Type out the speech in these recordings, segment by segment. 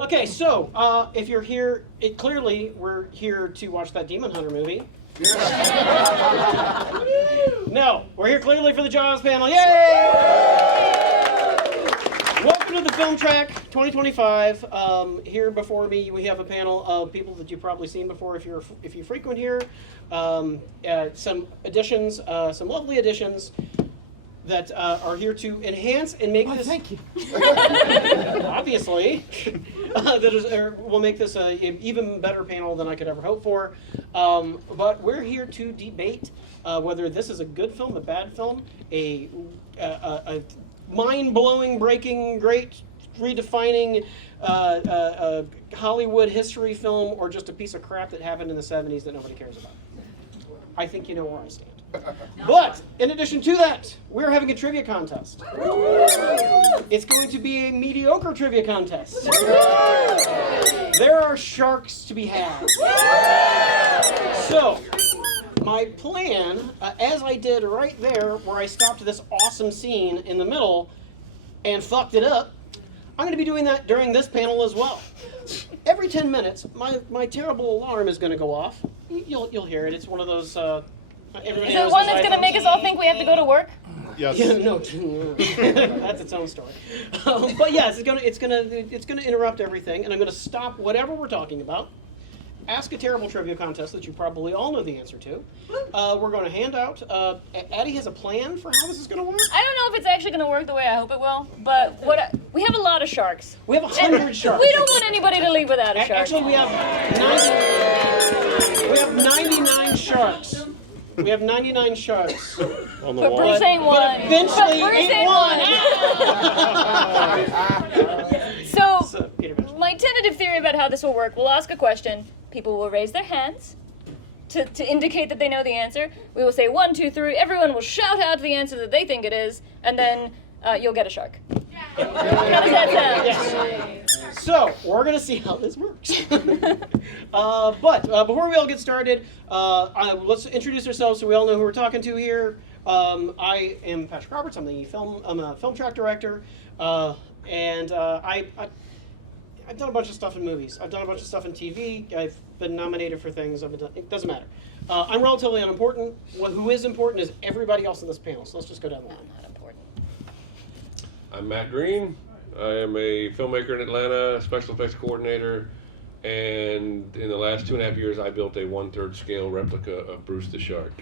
Okay, so if you're here, clearly we're here to watch that Demon Hunter movie. No, we're here clearly for the Jaws panel. Yay! Welcome to the Film Track 2025. Here before me, we have a panel of people that you've probably seen before if you frequent here. Some additions, some lovely additions that are here to enhance and make this. Thank you. Obviously, will make this an even better panel than I could ever hope for. But we're here to debate whether this is a good film, a bad film, a mind-blowing, breaking, great, redefining Hollywood history film, or just a piece of crap that happened in the 70s that nobody cares about. I think you know where I stand. But in addition to that, we're having a trivia contest. It's going to be a mediocre trivia contest. There are sharks to be had. So, my plan, as I did right there, where I stopped this awesome scene in the middle and fucked it up, I'm going to be doing that during this panel as well. Every 10 minutes, my terrible alarm is going to go off. You'll hear it. It's one of those. Is it one that's going to make us all think we have to go to work? Yes. Yeah, no, that's its own story. But yes, it's gonna interrupt everything, and I'm gonna stop whatever we're talking about. Ask a terrible trivia contest that you probably all know the answer to. We're going to hand out. Addie has a plan for how this is going to work. I don't know if it's actually going to work the way I hope it will, but we have a lot of sharks. We have 100 sharks. We don't want anybody to leave without a shark. Actually, we have 99 sharks. We have 99 sharks. On the But wall. Bruce ain't one. But eventually Bruce ain't one. So, my tentative theory about how this will work, we'll ask a question. People will raise their hands to indicate that they know the answer. We will say 1, 2, 3. Everyone will shout out the answer that they think it is, and then you'll get a shark. How does that sound? Yes. So, we're going to see how this works. But before we all get started, let's introduce ourselves so we all know who we're talking to here. I am Patrick Roberts. I'm a film track director, and I've done a bunch of stuff in movies. I've done a bunch of stuff in TV. I've been nominated for things. It doesn't matter. I'm relatively unimportant. Who is important is everybody else in this panel. So let's just go down the line. Not important. I'm Matt Green. I am a filmmaker in Atlanta, special effects coordinator, and in the last 2.5 years, I built a 1/3 scale replica of Bruce the Shark.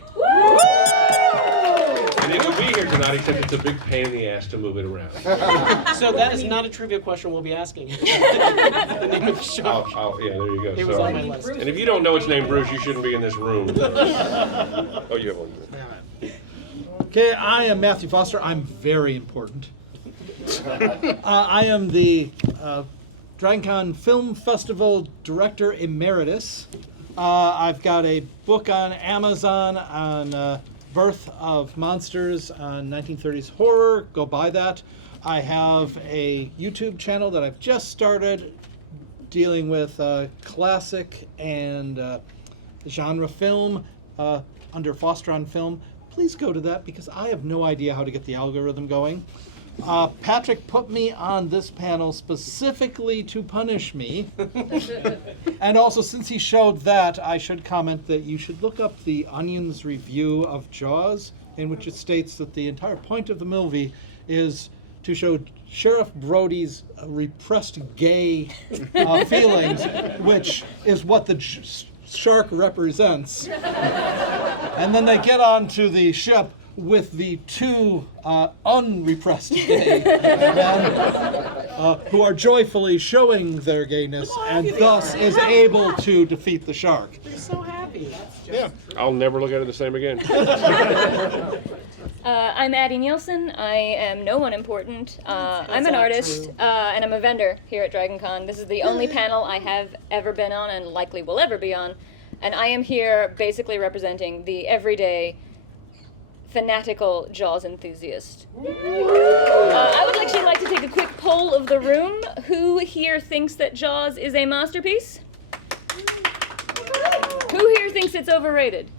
And it would be here tonight, except it's a big pain in the ass to move it around. So that is not a trivia question we'll be asking. The name of the shark. Yeah, there you go. It was on my list. And if you don't know its name, Bruce, you shouldn't be in this room. Oh, you have one. Okay, I am Matthew Foster. I'm very important. I am the DragonCon Film Festival Director Emeritus. I've got a book on Amazon on Birth of Monsters on 1930s horror. Go buy that. I have a YouTube channel that I've just started dealing with classic and genre film under Foster on Film. Please go to that because I have no idea how to get the algorithm going. Patrick put me on this panel specifically to punish me. And also, since he showed that, I should comment that you should look up the Onion's review of Jaws, in which it states that the entire point of the movie is to show Sheriff Brody's repressed gay feelings, which is what the shark represents. And then they get onto the ship with the two unrepressed gay men who are joyfully showing their gayness and thus is able to defeat the shark. They're so happy. Yeah, I'll never look at it the same again. I'm Addie Nielsen. I am no one important. I'm an artist, and I'm a vendor here at DragonCon. This is the only panel I have ever been on and likely will ever be on. And I am here basically representing the everyday fanatical Jaws enthusiast. I would actually like to take a quick poll of the room. Who here thinks that Jaws is a masterpiece? Who here thinks it's overrated?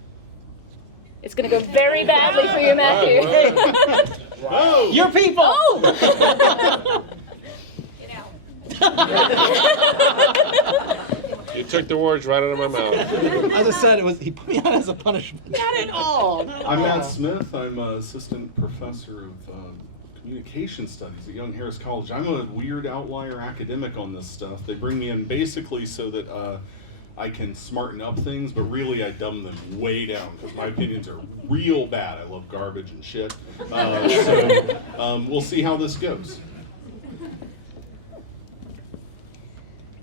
It's going to go very badly for you, Matthew. Your people! Oh! took the words right out of my mouth. As I said, he put me on as a punishment. Not at all. Not at I'm all. Matt Smith. I'm an assistant professor of communication studies at Young Harris College. I'm a weird outlier academic on this stuff. They bring me in basically so that I can smarten up things, but really I dumb them way down because my opinions are real bad. I love garbage and shit. So we'll see how this goes.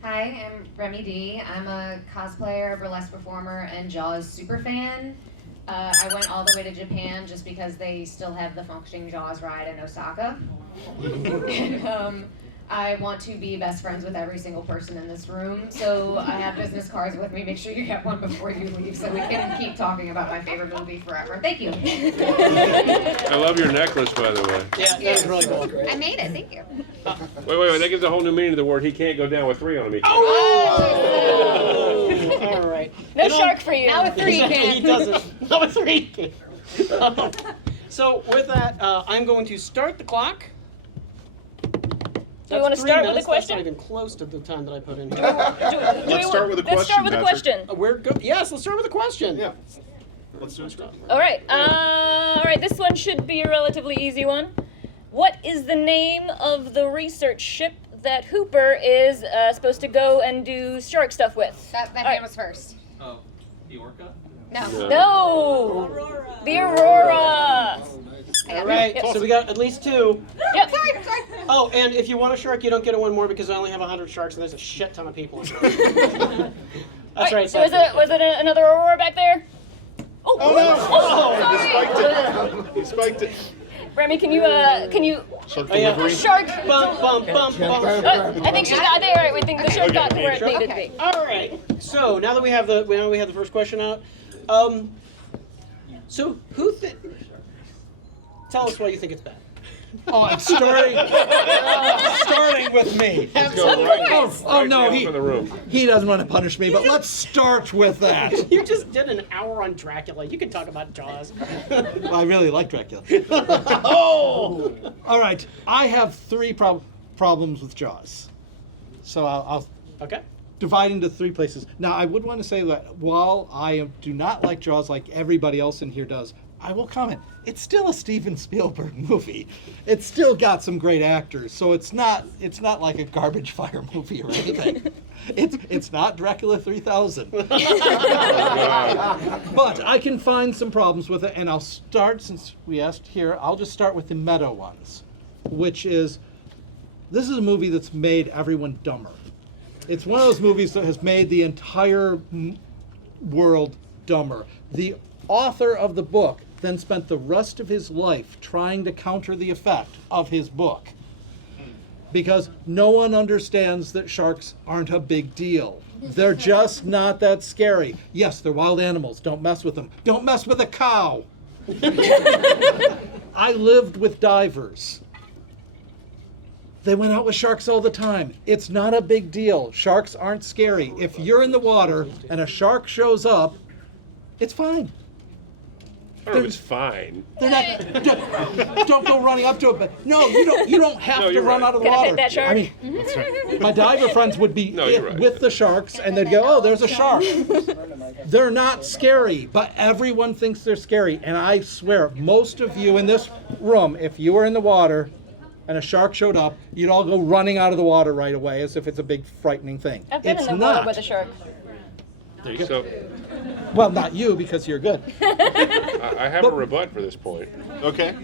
Hi, I'm Remy D. I'm a cosplayer, burlesque performer, and Jaws super fan. I went all the way to Japan just because they still have the functioning Jaws ride in Osaka. And, I want to be best friends with every single person in this room, so I have business cards with me. Make sure you get one before you leave so we can keep talking about my favorite movie forever. Thank you. I love your necklace, by the way. Yeah, that was really cool. I made it, thank you. Wait. That gives a whole new meaning to the word. He can't go down with 3 on him. Oh! All right. No And on- shark for you. Now with 3 Exactly, can. he doesn't. Not with 3 can. So with that, I'm going to start the clock. Do we want to start with a That's question? not even close to the time that I put in here. Let's start with a Let's start with a question, question. We're good. Yes, let's start with a question. Yeah. Let's do it. All right. This one should be a relatively easy one. What is the name of the research ship that Hooper is supposed to go and do shark stuff with? That hand was first. Oh, the orca? No. No. The Aurora. All right. So we got at least 2. Yep. Sorry. Oh, and if you want a shark, you don't get one more because I only have 100 sharks and there's a shit ton of people. That's right. So was it another Aurora back there? Oh, sorry. He spiked it. Remy, can you Shark Oh, yeah. delivery. shark? Bum, bum, bum, bum. I think she got there. All right, we think the shark got to where it Okay. needed to be. All right. So now that we have the first question out, so tell us why you think it's bad. Oh, I'm starting with me. Let's go right Oh no, down from the room. he doesn't want to punish me, but let's start with that. You just did an hour on Dracula. You can talk about Jaws. Well, I really like Dracula. Oh! All right, I have 3 problems with Jaws, so I'll Okay. divide into 3 places. Now, I would want to say that while I do not like Jaws like everybody else in here does, I will comment, it's still a Steven Spielberg movie. It's still got some great actors, so it's not like a garbage fire movie or anything. It's not Dracula 3000. But I can find some problems with it, and I'll start, since we asked here, I'll just start with the meta ones, which is, this is a movie that's made everyone dumber. It's one of those movies that has made the entire world dumber. The author of the book then spent the rest of his life trying to counter the effect of his book. Because no one understands that sharks aren't a big deal. They're just not that scary. Yes, they're wild animals. Don't mess with them. Don't mess with a cow. I lived with divers. They went out with sharks all the time. It's not a big deal. Sharks aren't scary. If you're in the water and a shark shows up, it's fine. I don't know if it's fine. They're not. Don't go running up to it. But no, you don't have No, to you're run right. out of the Can I water. pet that shark? I mean, my diver friends would be No, you're right. with the sharks, and they'd go, "Oh, there's a shark." They're not scary, but everyone thinks they're scary. And I swear, most of you in this room, if you were in the water and a shark showed up, you'd all go running out of the water right away, as if it's a big frightening thing. I've been It's in the water not. with a shark. There you go. So Well, not you, because you're good. I have a rebut for this point. Okay.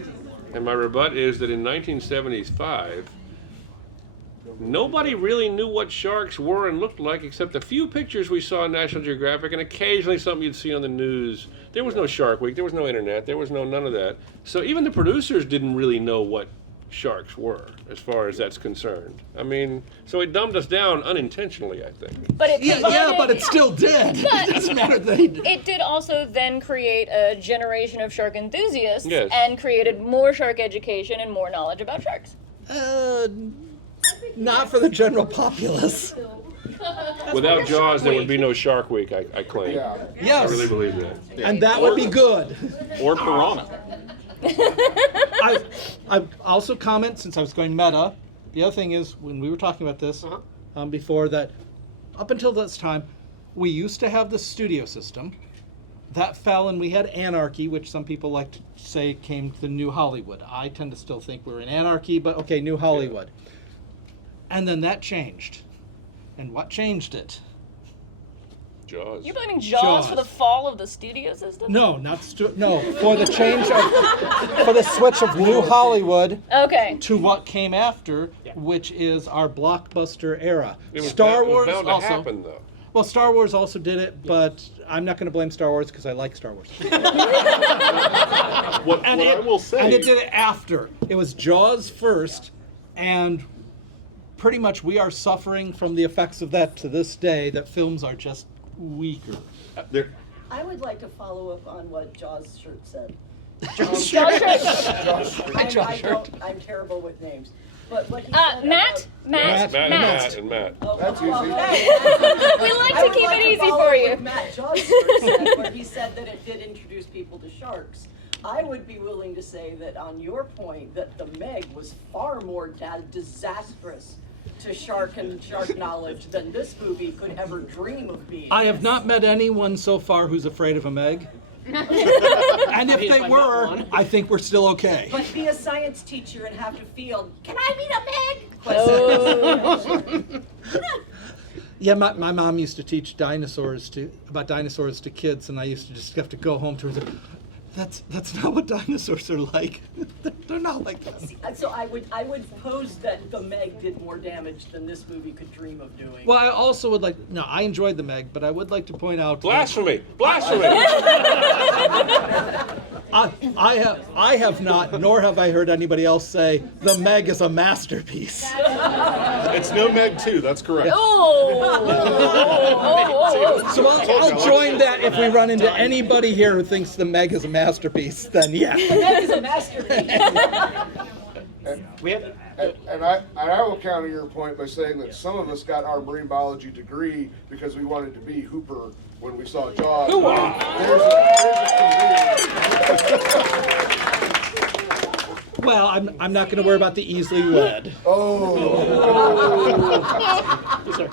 And my rebut is that in 1975, nobody really knew what sharks were and looked like except a few pictures we saw on National Geographic and occasionally something you'd see on the news. There was no Shark Week, there was no internet, there was none of that. So even the producers didn't really know what sharks were, as far as that's concerned. I mean, so it dumbed us down unintentionally, I think. But it Yeah, provided, but it still did. It doesn't matter that he did. it did also then create a generation of shark enthusiasts Yes. and created more shark education and more knowledge about sharks. Not for the general populace. Without Jaws, there would be no Shark Week, I claim. I Yes, really believe that. and that would be good. Or piranha. I also comment, since I was going meta, the other thing is, when we were talking about this before, that up until this time, we used to have the studio system. That fell and we had anarchy, which some people like to say came to the New Hollywood. I tend to still think we're in anarchy, but okay, New Hollywood. And then that changed. And what changed it? Jaws. You're blaming Jaws, Jaws. for the fall of the studio system? No, no, for the change of, for the switch of New Hollywood Okay. to what came after, which is our blockbuster era. It was Star bound- it was Wars bound to also. happen, though. Well, Star Wars also did it, but I'm not going to blame Star Wars because I like Star Wars. What I will say, And it did it after. It was Jaws first, and pretty much we are suffering from the effects of that to this day, that films are just weaker. there, I would like to follow up on what Jaws' shirt said. Jaws shirt. I'm terrible with names. But what he said Matt? Matt. Matt and Matt. about, That's well, easy. hey, We like I to would keep like it to easy follow for up you. with Matt Jaws' shirt said, where he said that it did introduce people to sharks. I would be willing to say that on your point, that the Meg was far more disastrous to shark and shark knowledge than this movie could ever dream of being. I have not met anyone so far who's afraid of a Meg. And if they were, I think we're still okay. But be a science teacher and have to feel, can I meet a Meg? Oh. Yeah, my mom used to teach about dinosaurs to kids, and I used to just have to go home to her and say, that's not what dinosaurs are like. They're not like that. So I would pose that the Meg did more damage than this movie could dream of doing. Well, I also would like, no, I enjoyed the Meg, but I would like to point out Blasphemy! Blasphemy! I have not, nor have I heard anybody else say the Meg is a masterpiece. it's no Meg 2, that's correct. Oh. So I'll join that if we run into anybody here who thinks the Meg is a masterpiece, then yeah. The Meg is a masterpiece. We have. And I will counter your point by saying that some of us got our marine biology degree because we wanted to be Hooper when we saw Jaws. Well, I'm not going to worry about the easily led. Yes, sir.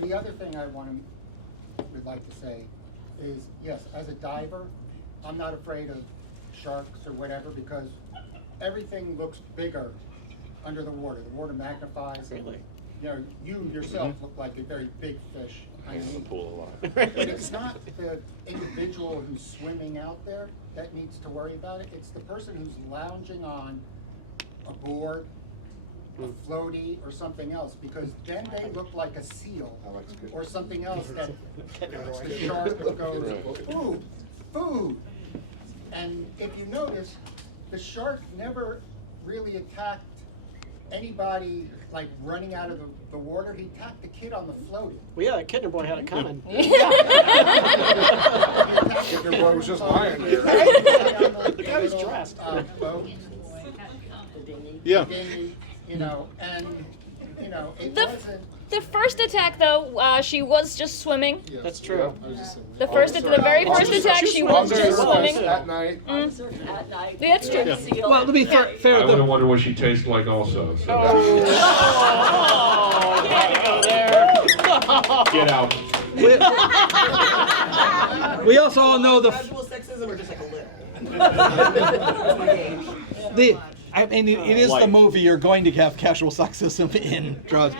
The other thing I would like to say is, yes, as a diver, I'm not afraid of sharks or whatever because everything looks bigger under the water. The water magnifies. Really? You know, you yourself look like a very big fish. I'm in the pool a lot. But it's not the individual who's swimming out there that needs to worry about it. It's the person who's lounging on a board, a floaty, or something else, because then they look like a seal or something else that the shark goes, ooh, food. And if you notice, the shark never really attacked anybody like running out of the water. He attacked the kid on the floaty. Well, yeah, that Kidner boy had it coming. Kidner boy was just lying there. The guy was dressed. Boat, Yeah. dinghy, you know, and you know, it The- wasn't. The first attack, though, she was just swimming. That's true. The very first attack, she was just swimming. At night. Officer at night. Yeah, that's true. Seal. Well, to be fair, I would have wondered what she tastes like also. So get out. we also all know Casual sexism or just like a little? I mean, it is the movie. You're going to have casual sexism in Jaws.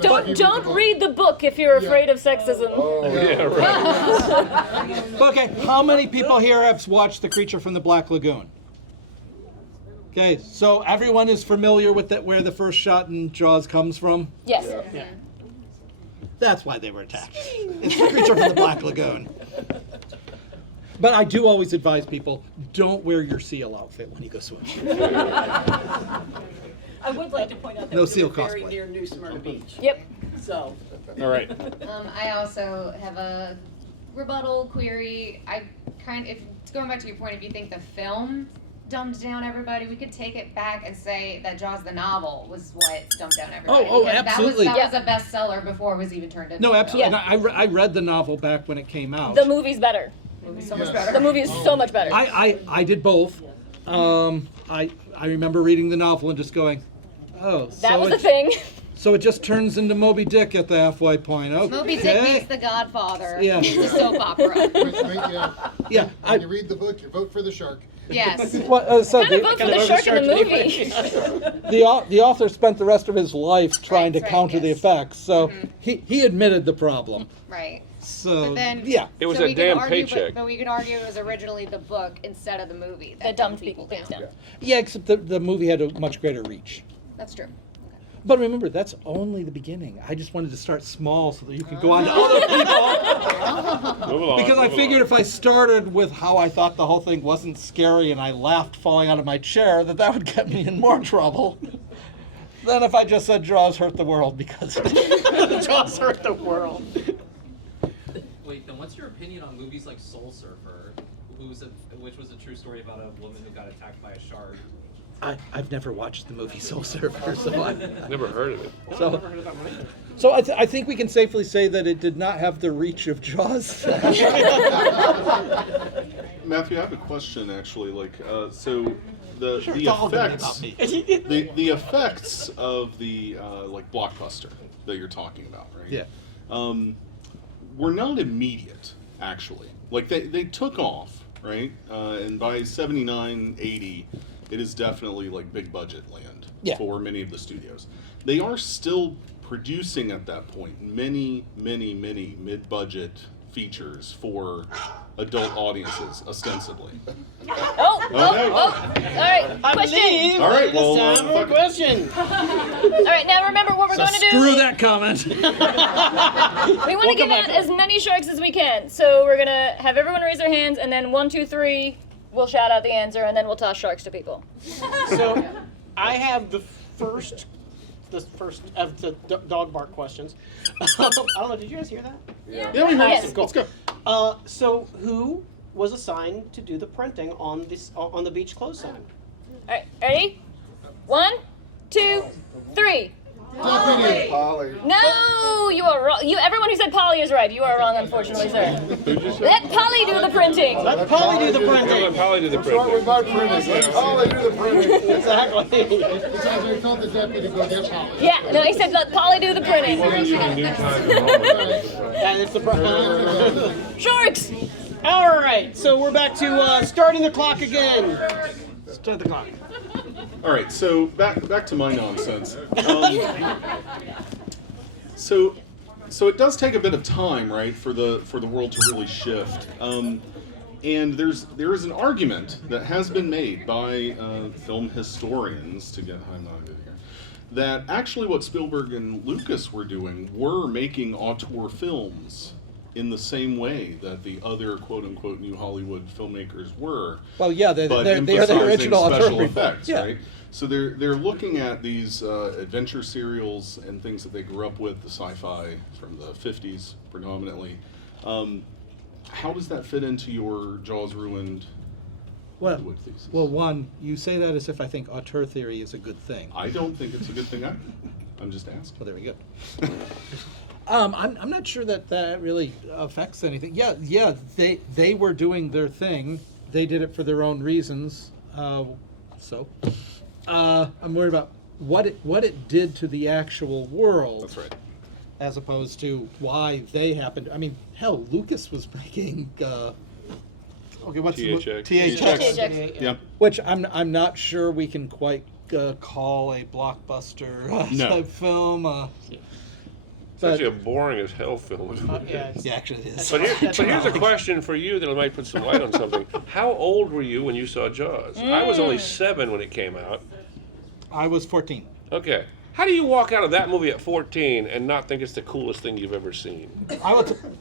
Don't read the book if you're afraid of sexism. Yeah, right. Okay, how many people here have watched The Creature from the Black Lagoon? Okay, so everyone is familiar with where the first shot in Jaws comes from? Yes. Yeah. That's why they were attacked. It's The Creature from the Black Lagoon. But I do always advise people, don't wear your seal outfit when you go swimming. I would like to point out that No we seal live very cosplay. near New Smyrna Beach. Yep. So. All right. I also have a rebuttal query. If going back to your point, if you think the film dumbed down everybody, we could take it back and say that Jaws the novel was what dumbed down everybody. Oh, Because absolutely. That was a bestseller before it was even turned into. No, a absolutely. Yeah. And I read the novel back when it came out. The movie's better. So much better. The movie is so much better. I did both. I remember reading the novel and just going, oh, That was the thing. So it just turns into Moby Dick at the halfway point. Okay. Moby Dick meets The Godfather. Yeah. It's a soap opera. Yeah, When you read the book, you vote for the shark. Yes. Well, so Kind of vote for the shark in the movie. the author spent the rest of his life trying to Right, counter the yes. effects, so he admitted the problem. Right. So But then, yeah, It was so a we could damn argue, paycheck. But we could argue it was originally the book instead of the movie. That dumbed people down. down. yeah. Except the movie had a much greater reach. That's true. But remember, that's only the beginning. I just wanted to start small so that you could go on to other people. Move along, Because I move figured along. if I started with how I thought the whole thing wasn't scary and I laughed falling out of my chair, that would get me in more trouble than if I just said Jaws hurt the world because Jaws hurt the world. Wait, then what's your opinion on movies like Soul Surfer, which was a true story about a woman who got attacked by a shark? I've never watched the movie Soul Surfer, so Never heard of it. So I think we can safely say that it did not have the reach of Jaws. Matthew, I have a question actually. Like, so the It's all gonna be effects, about me. the effects of the like blockbuster that you're talking about, right? Yeah. Were not immediate actually. Like they took off, right? And by 79, 80, it is definitely like big budget land for many of the studios. They are still producing at that point many mid-budget features for adult audiences, ostensibly. All right, question. All right, well, It's time for a question. All right, now remember what we're going to do. Screw that comment. We want to give out as many sharks as we can. So we're going to have everyone raise their hands, and then 1, 2, 3, we'll shout out the answer, and then we'll toss sharks to people. So, I have the first of the dog bark questions. I don't know. Did you guys hear that? Yeah, we heard Yes. it. Cool. Let's go. So, who was assigned to do the printing on the beach clothes sign? All right, ready? 1, 2, 3. Deputy. Polly. No, you are wrong. Everyone who said Polly is right. You are wrong, unfortunately, sir. Let Polly do the printing. Let Polly do the Yeah, printing. let Polly do the What's wrong with printing. my printing? Let Polly do the printing. Exactly. Besides, I told the deputy to go get Polly. Yeah, no, he said let Polly do the printing. Wasn't even new time for homework. And it's the Sharks! All right. So we're back to starting the clock again. Start the clock. All right, so back to my nonsense. So it does take a bit of time, right, for the world to really shift. And there is an argument that has been made by film historians to get I'm not good here, that actually what Spielberg and Lucas were doing were making auteur films in the same way that the other quote-unquote new Hollywood filmmakers were. Well, yeah, they're but the emphasizing original special auteur effects, yeah. right? So they're looking at these adventure serials and things that they grew up with, the sci-fi from the 50s predominantly. How does that fit into your Jaws ruined Well, Hollywood thesis? well, one, you say that as if I think auteur theory is a good thing. I don't think it's a good thing either. I'm just asking. Well, there we go. I'm not sure that really affects anything. Yeah, they were doing their thing. They did it for their own reasons. I'm worried about what it did to the actual world. That's right. As opposed to why they happened. I mean, hell, Lucas was making. Okay, what's THX. THX. Yeah. which I'm not sure we can quite call a blockbuster No. type film. It's actually a boring as hell film. Yeah. Yeah, actually it is. But here's a question for you that might put some light on something. How old were you when you saw Jaws? I was only 7 when it came out. I was 14. Okay. How do you walk out of that movie at 14 and not think it's the coolest thing you've ever seen?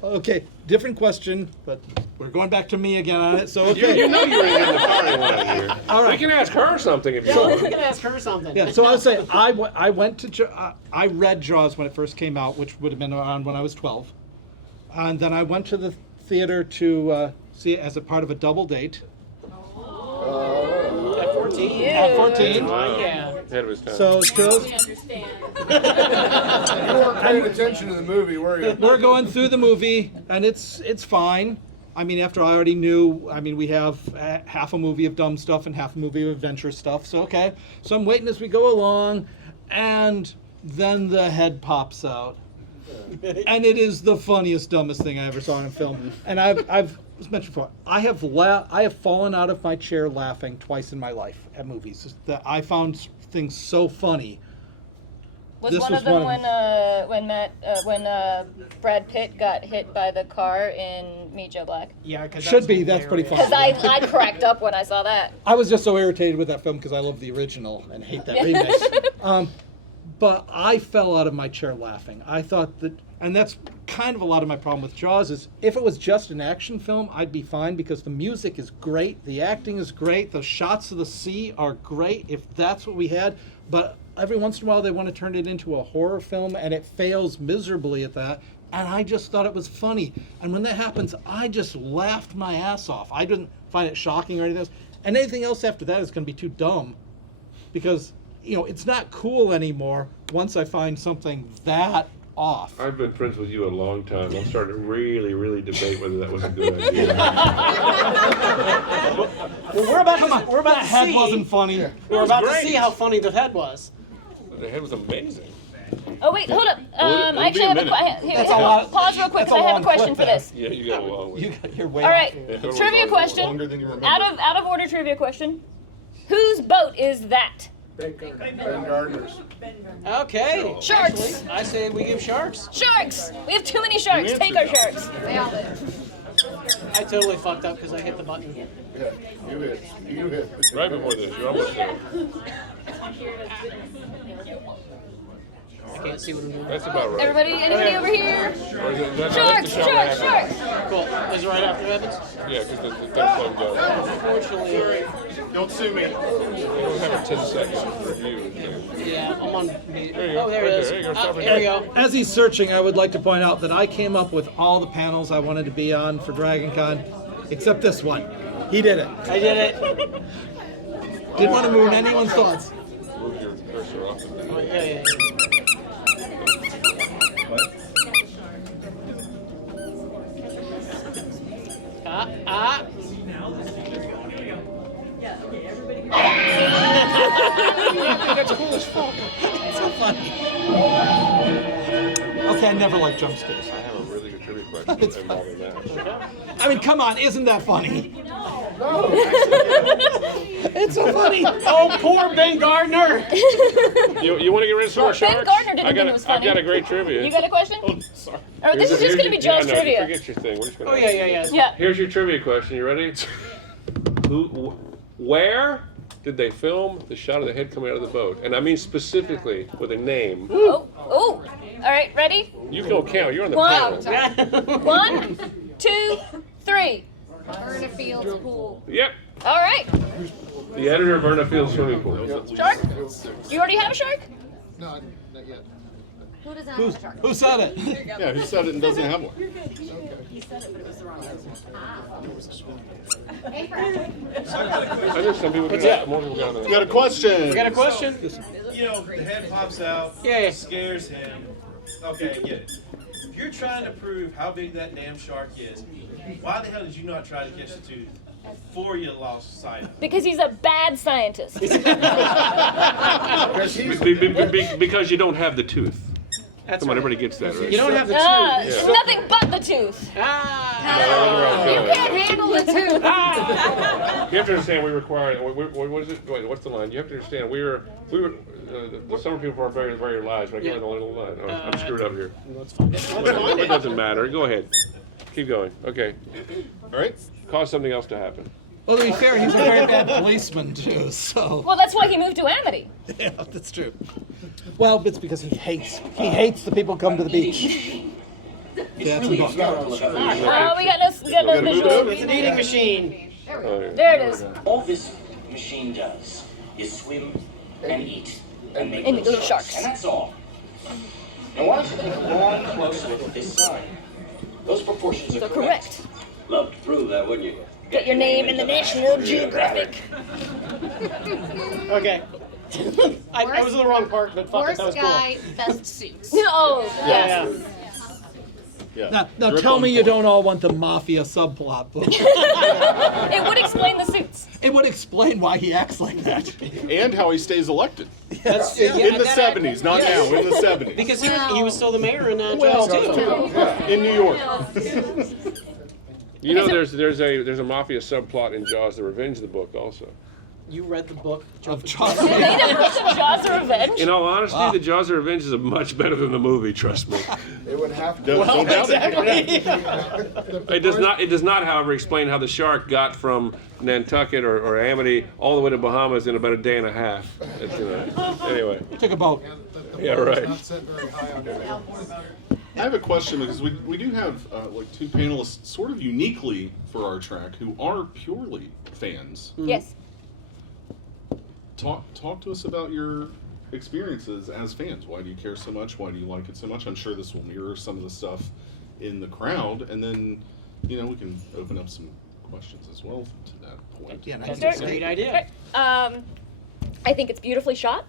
Okay, different question, but we're going back to me again on it. So okay. You know you ain't getting the firing line here. All right. We can ask her something if you We're want. gonna ask her something. Yeah, so I was saying I went to I read Jaws when it first came out, which would have been around when I was 12, and then I went to the theater to see it as a part of a double date. At 14. At 14. Wow. Yeah. Ahead of his time. So Stills, You weren't paying attention to the movie, were you? we're going through the movie, and it's fine. I mean, after I already knew, I mean, we have half a movie of dumb stuff and half a movie of adventure stuff. So okay, so I'm waiting as we go along, and then the head pops out. And it is the funniest, dumbest thing I ever saw in a film. And I've mentioned before, I have fallen out of my chair laughing twice in my life at movies. That I found things so funny. Was This one was of them one when Brad Pitt got hit by the car in Meet Joe Black? Yeah, because Should be. That's pretty funny. Because I cracked up when I saw that. I was just so irritated with that film because I love the original and hate that remake. But I fell out of my chair laughing. I thought that, and that's kind of a lot of my problem with Jaws, is if it was just an action film, I'd be fine because the music is great, the acting is great, the shots of the sea are great, if that's what we had. But every once in a while they want to turn it into a horror film and it fails miserably at that. And I just thought it was funny. And when that happens, I just laughed my ass off. I didn't find it shocking or anything else. And anything else after that is going to be too dumb because, you know, it's not cool anymore once I find something that off. I've been friends with you a long time. I'm starting to really, really debate whether that was a good idea. Well, we're about to That head see. wasn't funny. We're about to great. see how funny the head was. The head was amazing. Oh wait, hold up. it'll I be actually a have minute. That's a lot- pause real quick that's because a I have a long question clip for there. this. Yeah, you got a long way. You're way All right, off. trivia question. Longer than you remember. Out of order trivia question. Whose boat is that? Ben Gardner's. Okay. Sharks. Actually, I say we give sharks. Sharks. We have too many sharks. You Take our answered sharks. They all did. I totally fucked up because I hit the button. Yeah, you hit. Right before this, you're almost there. I can't see what I'm doing. That's about right. Anybody over here? Or is it- that's Sharks, the shot sharks, right after. sharks. Cool. Is it right after Evans? Yeah, because the thing's slowed down. Unfortunately, Don't sue me. You don't have a 10 second review. yeah, I'm on. you go. Oh, there Right it is. there. There you go. Oh, Stop it there we there. go. As he's searching, I would like to point out that I came up with all the panels I wanted to be on for DragonCon, except this one. He did it. I did it. Didn't want to ruin anyone's thoughts. Move your cursor off of Oh, that. yeah. Ah. That's cool as fuck. It's so funny. Okay, I never liked jump scares. I have a really good trivia question involving that. I mean, come on, isn't that funny? No. It's so funny. Oh, poor Ben Gardner. You want to get rid of some more Ben sharks? Gardner didn't think it was I've funny. got a great trivia. You got a question? Oh, sorry. Or this is just going to be Joe's trivia. Forget your thing. We're just gonna Oh, yeah. Yeah. Here's your trivia question. You ready? Where did they film the shot of the head coming out of the boat? And I mean specifically with a name. Oh. All right, ready? You can count. You're on the One. panel. 1, 2, 3. Burn Field's pool. Yep. All right. The editor of Verna Field swimming pool. Shark? You already have a shark? No, not yet. Who doesn't have a shark? Who said it? Yeah, who said it and doesn't have one? Hey, Fred. I know some people got more people got on You got a question? You got a question? You know, the head pops out, Yeah. scares him. Okay, I get it. If you're trying to prove how big that damn shark is, why the hell did you not try to catch the tooth before you lost sight of it? Because he's a bad scientist. Because you don't have the tooth. That's Come on, right. everybody gets that, right? You don't have the tooth. Nothing but the tooth. You can't handle the tooth. You have to understand we require. What is it? Wait, what's the line? You have to understand we were. The summer people are very, very lives. But I give it a little line. Oh, I'm screwed up here. It doesn't matter. Go ahead. Keep going. Okay. All right. Cause something else to happen. Well, to be fair, he's a very bad policeman too. So Well, that's why he moved to Amity. yeah, that's true. Well, it's because he hates the people who come to the beach. That's the book. Oh, we got no visual. It's an eating machine. Oh, yeah. There it is. All this machine does is swim and eat and make And little little sharks. And that's all. Now why don't you take a long, close look at this sign? Those proportions are So correct. Love to prove that, wouldn't you? Get your name in the National Geographic. Okay. I was in the wrong part, but fuck it, Worst that was cool. guy, best suits. Oh, yeah. Yeah. Now Drip tell on me you point. don't all want the mafia subplot book. It would explain the suits. It would explain why he acts like that. And how he stays elected. That's, In the 70s, not now, in the 70s. Because he was still the mayor in Well, Jaws too. Yeah. in New York. You know, there's a mafia subplot in Jaws: The Revenge, the book also. You read the book Of Jaws. They never said Jaws of Revenge. In all honesty, the Jaws of Revenge is much better than the movie. Trust me. It would have to. Don't doubt it. It does not, however, explain how the shark got from Nantucket or Amity all the way to Bahamas in about a day and a half. It's, anyway. Took a boat. Yeah, right. I have a question because we do have like two panelists sort of uniquely for our track who are purely fans. Yes. Talk to us about your experiences as fans. Why do you care so much? Why do you like it so much? I'm sure this will mirror some of the stuff in the crowd, and then we can open up some questions as well to that point. Yeah, That's a great idea. I think it's beautifully shot.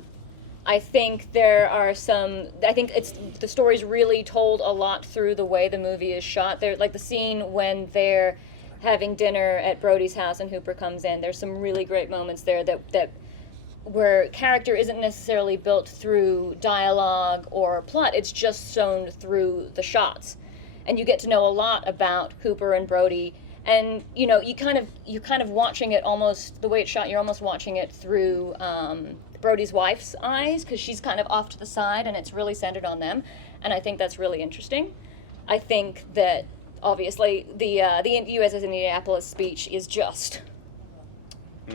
I think there are I think the story's really told a lot through the way the movie is shot. There, like the scene when they're having dinner at Brody's house and Hooper comes in. There's some really great moments there that where character isn't necessarily built through dialogue or plot. It's just shown through the shots, and you get to know a lot about Hooper and Brody. And you're kind of watching it almost the way it's shot. You're almost watching it through Brody's wife's eyes, because she's kind of off to the side, and it's really centered on them. And I think that's really interesting. I think that obviously the USS Indianapolis speech is just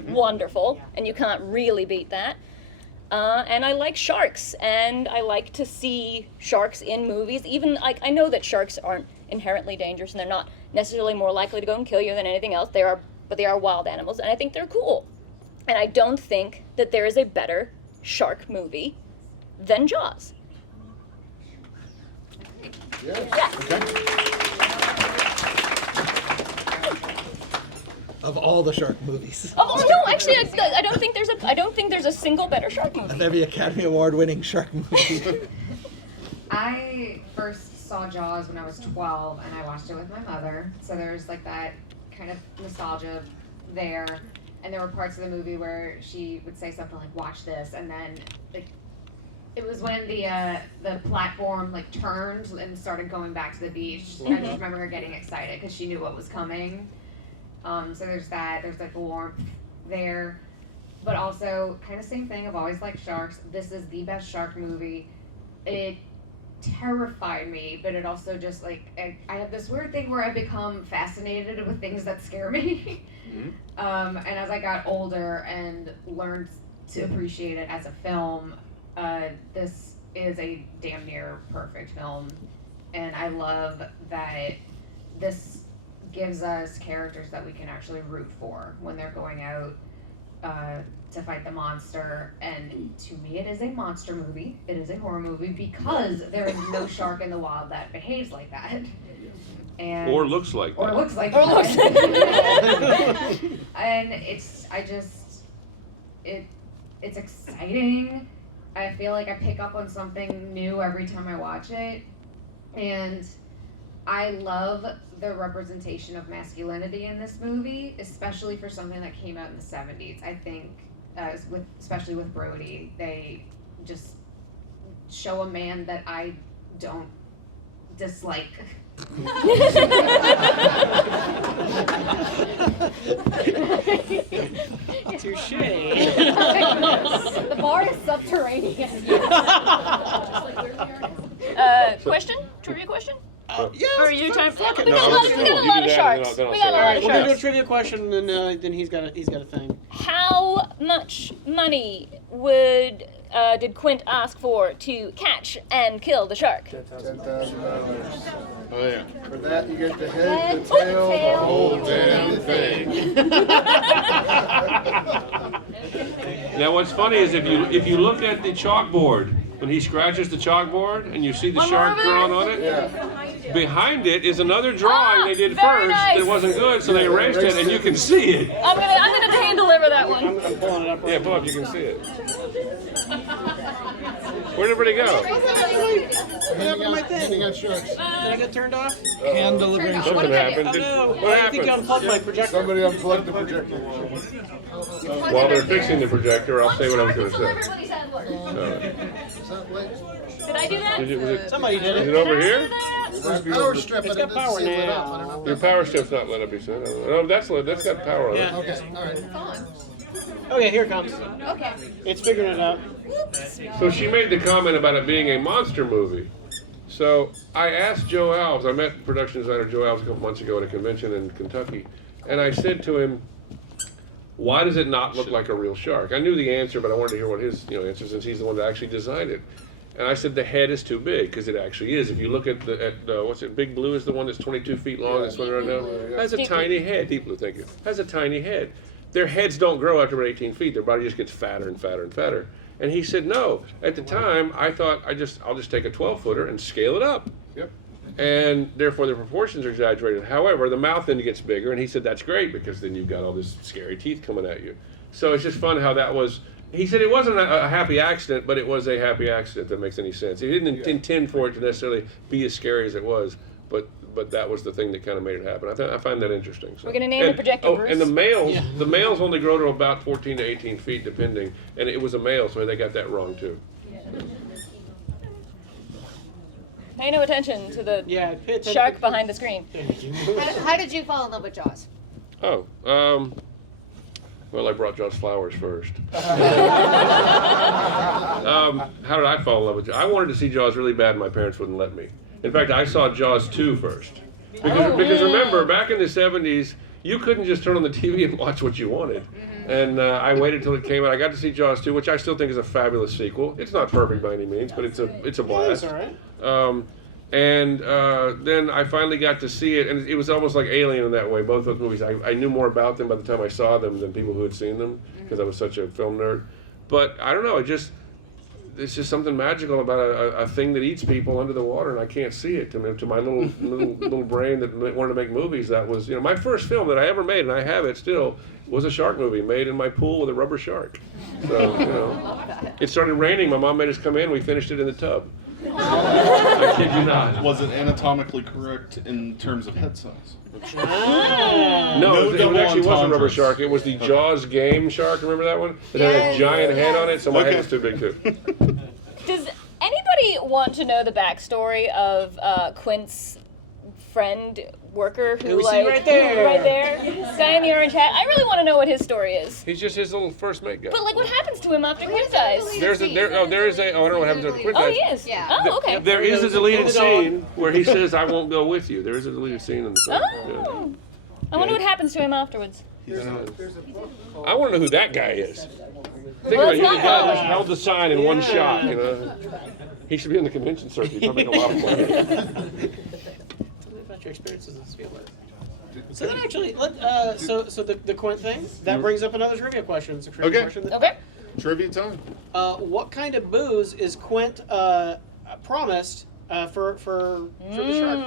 wonderful, and you can't really beat that. And I like sharks, and I like to see sharks in movies. Even I know that sharks aren't inherently dangerous, and they're not necessarily more likely to go and kill you than anything else. But they are wild animals, and I think they're cool. And I don't think that there is a better shark movie than Jaws. Yeah. Of all the shark movies. Oh no, actually, I don't think there's a single better shark movie. Of every Academy Award winning shark movie. I first saw Jaws when I was 12, and I watched it with my mother. So there's like that kind of nostalgia there. And there were parts of the movie where she would say something like, "Watch this," and then like it was when the platform like turned and started going back to the beach. I just remember her getting excited because she knew what was coming. So there's that. There's like warmth there, but also kind of same thing. I've always liked sharks. This is the best shark movie. It terrified me, but it also just like I have this weird thing where I become fascinated with things that scare me. And as I got older and learned to appreciate it as a film, this is a damn near perfect film, and I love that this gives us characters that we can actually root for when they're going out to fight the monster. And to me, it is a monster movie. It is a horror movie because there is no shark in the wild that behaves like that. And Or looks like that. Or looks like that. And it's exciting. I feel like I pick up on something new every time I watch it. And I love the representation of masculinity in this movie, especially for something that came out in the 70s. I think, especially with Brody, they just show a man that I don't dislike. Touche. The bar is subterranean. Question? Trivia question? Yeah. Or are you time? Fuck it. We No, got a lot of sharks. We got a lot Alright, of we're gonna do a sharks. trivia question, and then he's got a thing. How much money did Quint ask for to catch and kill the shark? $10,000. Oh yeah. For that, you get the head, the tail, the whole damn thing. Now, what's funny is if you look at the chalkboard, when he scratches the chalkboard and you see the shark drawn on it, Yeah. behind it is another drawing they did very first nice. that wasn't good, so they erased it, and you can see it. I'm gonna hand deliver that one. I'm pulling it up right Yeah, pull up, you can see it. Where'd everybody go? What happened to my thing? Did I get turned off? Hand delivering Turn off. sugar. Something happened. Oh no! What I think you happened? unplugged my projector. Somebody unplugged the projector. While they're fixing the projector, I'll say what I was going to say. Everybody's had one. Did I do that? Was it Somebody did is it. it over here? Power strip, It's but it got power didn't seal it now. up. I don't know. Your power strip's not lit up, you said. No, that's lit. That's got power on it. Yeah. Okay, all right. It's on. Okay, here it comes. Okay. It's figuring it out. So she made the comment about it being a monster movie. So I asked Joe Alves, I met production designer Joe Alves a couple months ago at a convention in Kentucky, and I said to him, why does it not look like a real shark? I knew the answer, but I wanted to hear what his answer, since he's the one that actually designed it. And I said the head is too big, because it actually is. If you look at what's it, Big Blue is the one that's 22 feet long that's swimming around now. Has a Deep tiny head. Deep Blue, thank you. Has a tiny head. Their heads don't grow after about 18 feet. Their body just gets fatter and fatter and fatter. And he said, no. At the time, I thought I'll just take a 12-footer and scale it up. Yep. And therefore the proportions are exaggerated. However, the mouth then gets bigger, and he said that's great because then you've got all this scary teeth coming at you. So it's just fun how that was. He said it wasn't a happy accident, but it was a happy accident, if that makes any sense. He didn't intend for it to necessarily be as scary as it was, but that was the thing that kind of made it happen. I find that interesting. So. We're gonna name the projector, Oh, Bruce. and the males only grow to about 14 to 18 feet, depending. And it was a male, so they got that wrong too. Pay no attention to the Yeah, pay attention. shark behind the screen. How did you fall in love with Jaws? Oh, well, I brought Jaws flowers first. How did I fall in love with Jaws? I wanted to see Jaws really bad, and my parents wouldn't let me. In fact, I saw Jaws 2 first. Because remember, back in the 70s, you couldn't just turn on the TV and watch what you wanted. And I waited till it came out. I got to see Jaws 2, which I still think is a fabulous sequel. It's not perfect by any means, but it's a blast. It's all right. Then I finally got to see it, and it was almost like Alien in that way. Both those movies, I knew more about them by the time I saw them than people who had seen them, because I was such a film nerd. But I don't know, it's just something magical about a thing that eats people under the water, and I can't see it. To my little brain that wanted to make movies, that was my first film that I ever made, and I have it still, was a shark movie made in my pool with a rubber shark. So it started raining. My mom made us come in. We finished it in the tub. I kid you not. Was it anatomically correct in terms of head size? No, it double actually wasn't a rubber entendres. shark. It was the Jaws game shark. Remember that one? It had a giant head on it, so my head was too big too. Does anybody want to know the backstory of Quint's friend worker who we see right there. right there, guy in the orange hat? I really want to know what his story is. He's just his little first mate guy. But like, what happens to him after Quint dies? I don't know what happens after Quint Oh, dies. he is. Yeah. Oh, okay. There is a deleted The dog. scene where he says, "I won't go with you." There is a deleted scene in the film. Oh. I wonder what happens to him afterwards. There's a book called. I want to know who that guy is. Think Well, about it. it's He's the not guy Owen. that held the sign in one Yeah. shot. He should be in the convention circuit. He'll make a lot of money. Tell me about your experiences in Spielberg. So then actually, so the Quint thing, that brings up another trivia question. It's a trivia Okay. question. Okay. Trivia time. What kind of booze is Quint promised for the shark?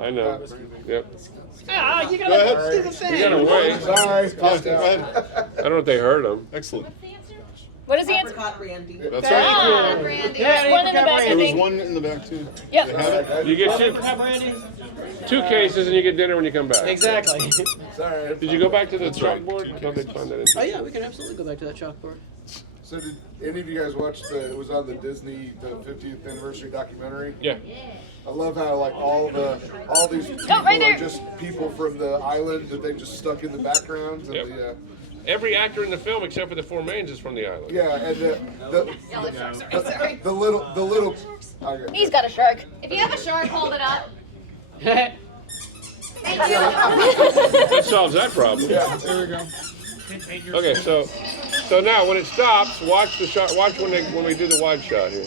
I know. Yep. Ah, you Go gotta ahead. do the same. He got away. Sorry. Go ahead. I don't know if they heard him. Excellent. What is the answer? Apricot brandy. That's Thank right. you. Brandy. Yeah, One in the apricot back, I There brandy. was think. one in the back too. Yep. You get Apricot brandy? two cases and you get dinner when you come back. Exactly. Sorry. Did you go back to the That's right. chalkboard? I thought they'd find that Oh interesting. yeah, we can absolutely go back to that chalkboard. So did any of you guys watch it was on the Disney, the 50th anniversary documentary? Yeah. I love how like all these people right there. are just people from the island that they just stuck in the background. And Yep. Every actor in the film except for the four mains is from the island. and the little. Okay. He's got a shark. If you have a shark, hold it up. Hey, Thank you. That solves that problem. Yeah, there we go. Okay, so now when it stops, watch the shot. Watch when we do the wide shot here.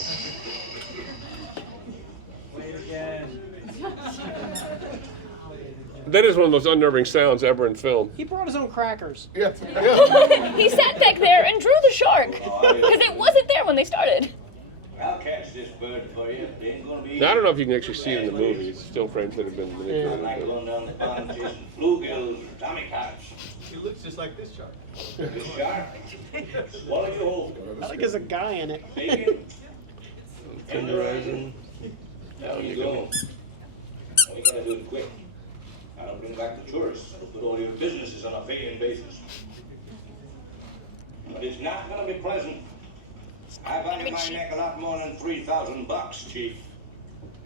That is one of the most unnerving sounds ever in film. he brought his own crackers. Yeah. He sat back there and drew the shark because it wasn't there when they started. I'll catch this bird for you. It ain't gonna be Now I don't know if you can actually see it in the movie. It's still frames that have been manipulated. like going down the pond chasing bluegills or tommy cats. It looks just like this shark. This shark. Swallow your whole. I think there's a guy in it. Bacon. tenderizing. There you go. Well, you gotta do it quick. I don't bring back the tourists. I'll put all your businesses on a paying basis. But it's not gonna be pleasant. I value my neck a lot more than $3,000, Chief.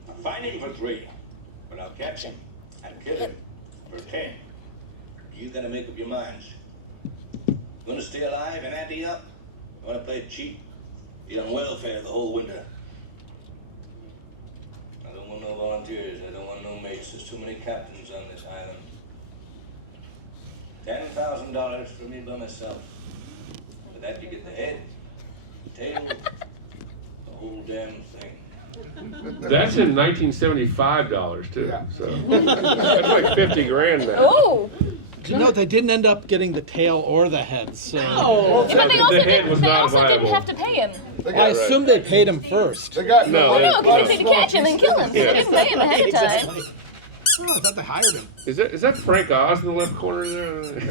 I'll find him for 3, but I'll catch him and kill him for 10. You gotta make up your minds. Gonna stay alive and ante up? Wanna play it cheap? Be on welfare the whole winter. I don't want no volunteers. I don't want no mates. There's too many captains on this island. $10,000 for me by myself. For that you get the head, the tail, the whole damn thing. That's in $1975 too. So that's like 50 grand now. Oh! You know, they didn't end up getting the tail or the head, so... Yeah, but they also, The head was not didn't viable. have to pay him. I assume they paid him first. They got No, Well, no, they- because they said to catch him and kill him. So they didn't pay him ahead of time. Oh, I thought they hired him. Is that Frank Oz in the left corner there?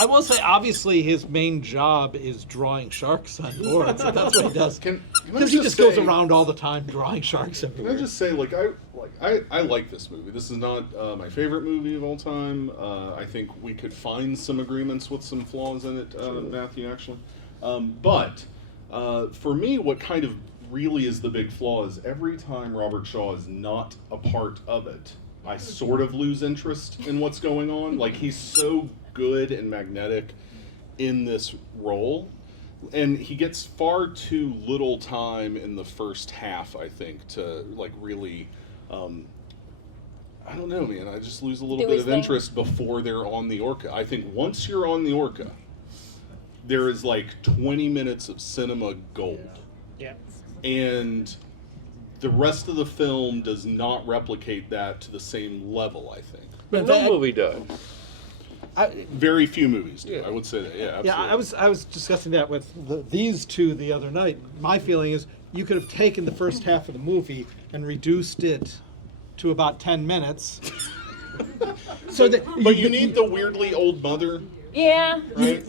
I will say, obviously, his main job is drawing sharks on board. So that's what he does. Because he just goes around all the time drawing sharks Can everywhere. I just say, I like this movie. This is not my favorite movie of all time. I think we could find some agreements with some flaws in it, Matthew, actually. But for me, what kind of really is the big flaw is every time Robert Shaw is not a part of it, I sort of lose interest in what's going on. Like, he's so good and magnetic in this role. And he gets far too little time in the first half, I think, to really, I don't know, man. I just lose a little bit of interest before they're on the Orca. I think once you're on the Orca, there is like 20 minutes of cinema gold. Yeah. And the rest of the film does not replicate that to the same level, I think. But No movie does. Very few movies do. Yeah. I would say that. Yeah, absolutely. Yeah, I was discussing that with these two the other night. My feeling is you could have taken the first half of the movie and reduced it to about 10 minutes. So that But you need the weirdly old mother. Yeah. Right?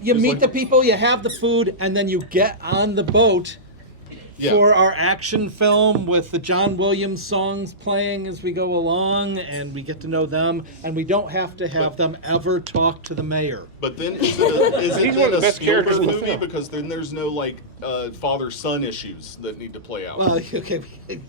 You meet the people, you have the food, and then you get on the boat for our action film with the John Williams songs playing as we go along, and we get to know them, and we don't have to have them ever talk to the mayor. But then is it He's one of the a best characters Spielberg in the movie? film. Because then there's no father-son issues that need to play out. Well, okay,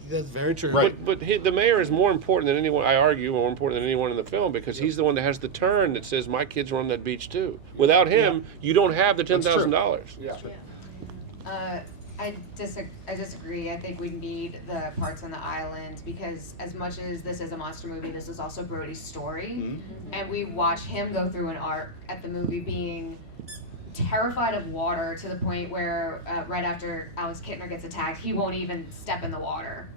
that's very true. Right. But the mayor is more important than anyone. I argue more important than anyone in the film because he's the one that has the turn that says my kids are on that beach too. Without him, you don't have the $10,000. Yeah. I disagree. I think we need the parts on the island because as much as this is a monster movie, this is also Brody's story. Mm-hmm. And we watch him go through an arc at the movie being terrified of water to the point where right after Alex Kittner gets attacked, he won't even step in the water.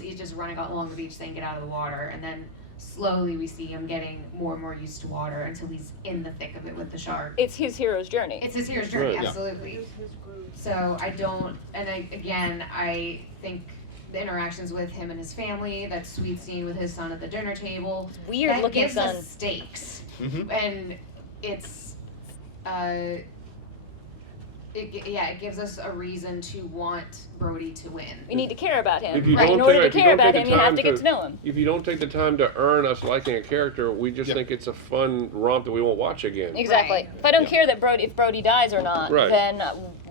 He's just running along the beach saying, get out of the water. And then slowly we see him getting more and more used to water until he's in the thick of it with the shark. It's his hero's journey. It's his hero's journey, Right. absolutely. So I think the interactions with him and his family, that sweet scene with his son at the dinner table, Weird that looking gives son. us stakes. Mhm. And it's, it gives us a reason to want Brody to win. We need to care about him. If you Right. don't In order take- to if you care don't about take him, the you have time to get to- to know him. If you don't take the time to earn us liking a character, we just think it's a fun romp that we won't watch again. Exactly. Right. If I don't care that if Brody dies or not, Right. then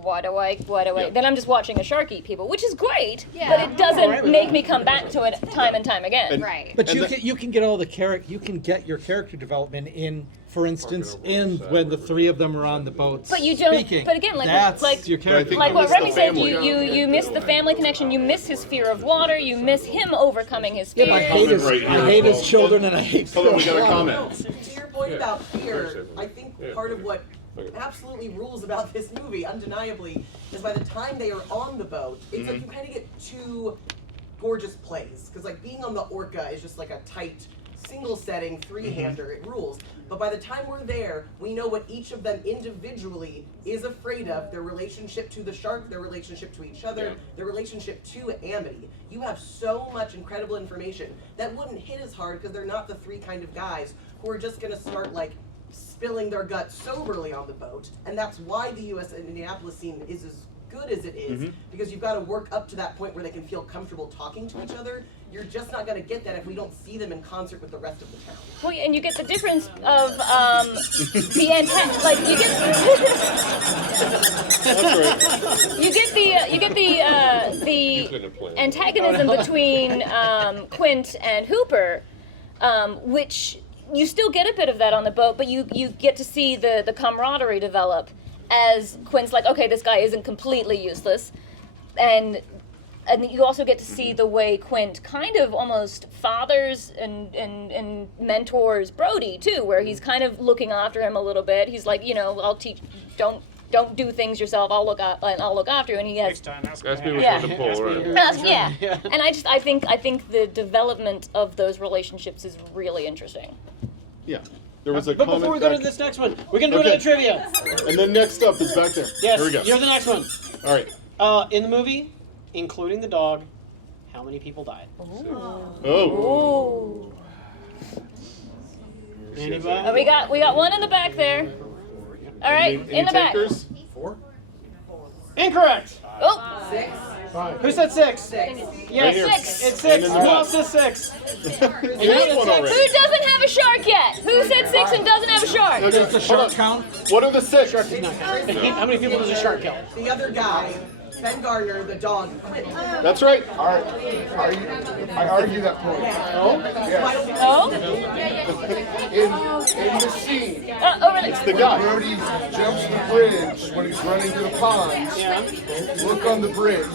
why do I? Yeah. Then I'm just watching a shark eat people, which is great, Yeah. but it doesn't Alright with make that. me come back to it time and time again. And- Right. But And you can get all the you can get your character development in, for instance, Parking over on in the side, when the whatever. three of them are on the boat. But you don't. Speaking. But again, That's your But I character. think like you what miss the Remy said, family. you miss the family connection, you miss his fear of water, you miss him overcoming his Yeah, fears. but I hate his, Right here. I hate his children and I hate Hold on, we Phil. got a comment. To your point Yeah. about Very fear, simple. I think Yeah. part of what Okay. absolutely rules about this movie, undeniably, is by the time they are on the boat, it's like you kind of get two gorgeous plays. Because like being on the Orca is just like a tight, single setting, three-hander, it rules. But by the time we're there, we know what each of them individually is afraid of, their relationship to the shark, their relationship to each other, Yeah. their relationship to Amity. You have so much incredible information that wouldn't hit as hard because they're not the three kind of guys who are just gonna start like spilling their guts soberly on the boat. And that's why the US Indianapolis scene is as good as it is, because you've got to work up to that point where they can feel comfortable talking to each other. You're just not going to get that if we don't see them in concert with the rest of the town. Well, and you get the difference of the antenna, like you get. You get the antagonism between Quint and Hooper, which you still get a bit of that on the boat, but you get to see the camaraderie develop as Quint's like, okay, this guy isn't completely useless, and you also get to see the way Quint kind of almost fathers and mentors Brody too, where he's kind of looking after him a little bit. He's like, I'll teach, don't do things yourself. I'll look after you. And he has. Ask me which one to pull, right? Yeah. And I think the development of those relationships is really interesting. Yeah. There was a But comment before we go to back- this next one, we're gonna do another trivia. And then next up is back there. Yes, Here we go. you're the next one. All right. In the movie, including the dog, how many people died? Oh. Anybody? We got one in the back there. All right, in the back. 4? Incorrect. Oh. 6. Who said 6? 6. Yes, Right 6. here. It's 6. And in the Who back. else says 6? You had one already. Who doesn't have a shark yet? Who said 6 and doesn't have a shark? Okay, Does the shark count? What are the 6? Shark does not count. How many people does a shark kill? The other guy, Ben Gardner, the dog, Quint. That's right. All right, I argue that point. Yes. Oh? In the scene, Really? The guy. Brody jumps the bridge when he's running to the pond. Yeah. Look on the bridge.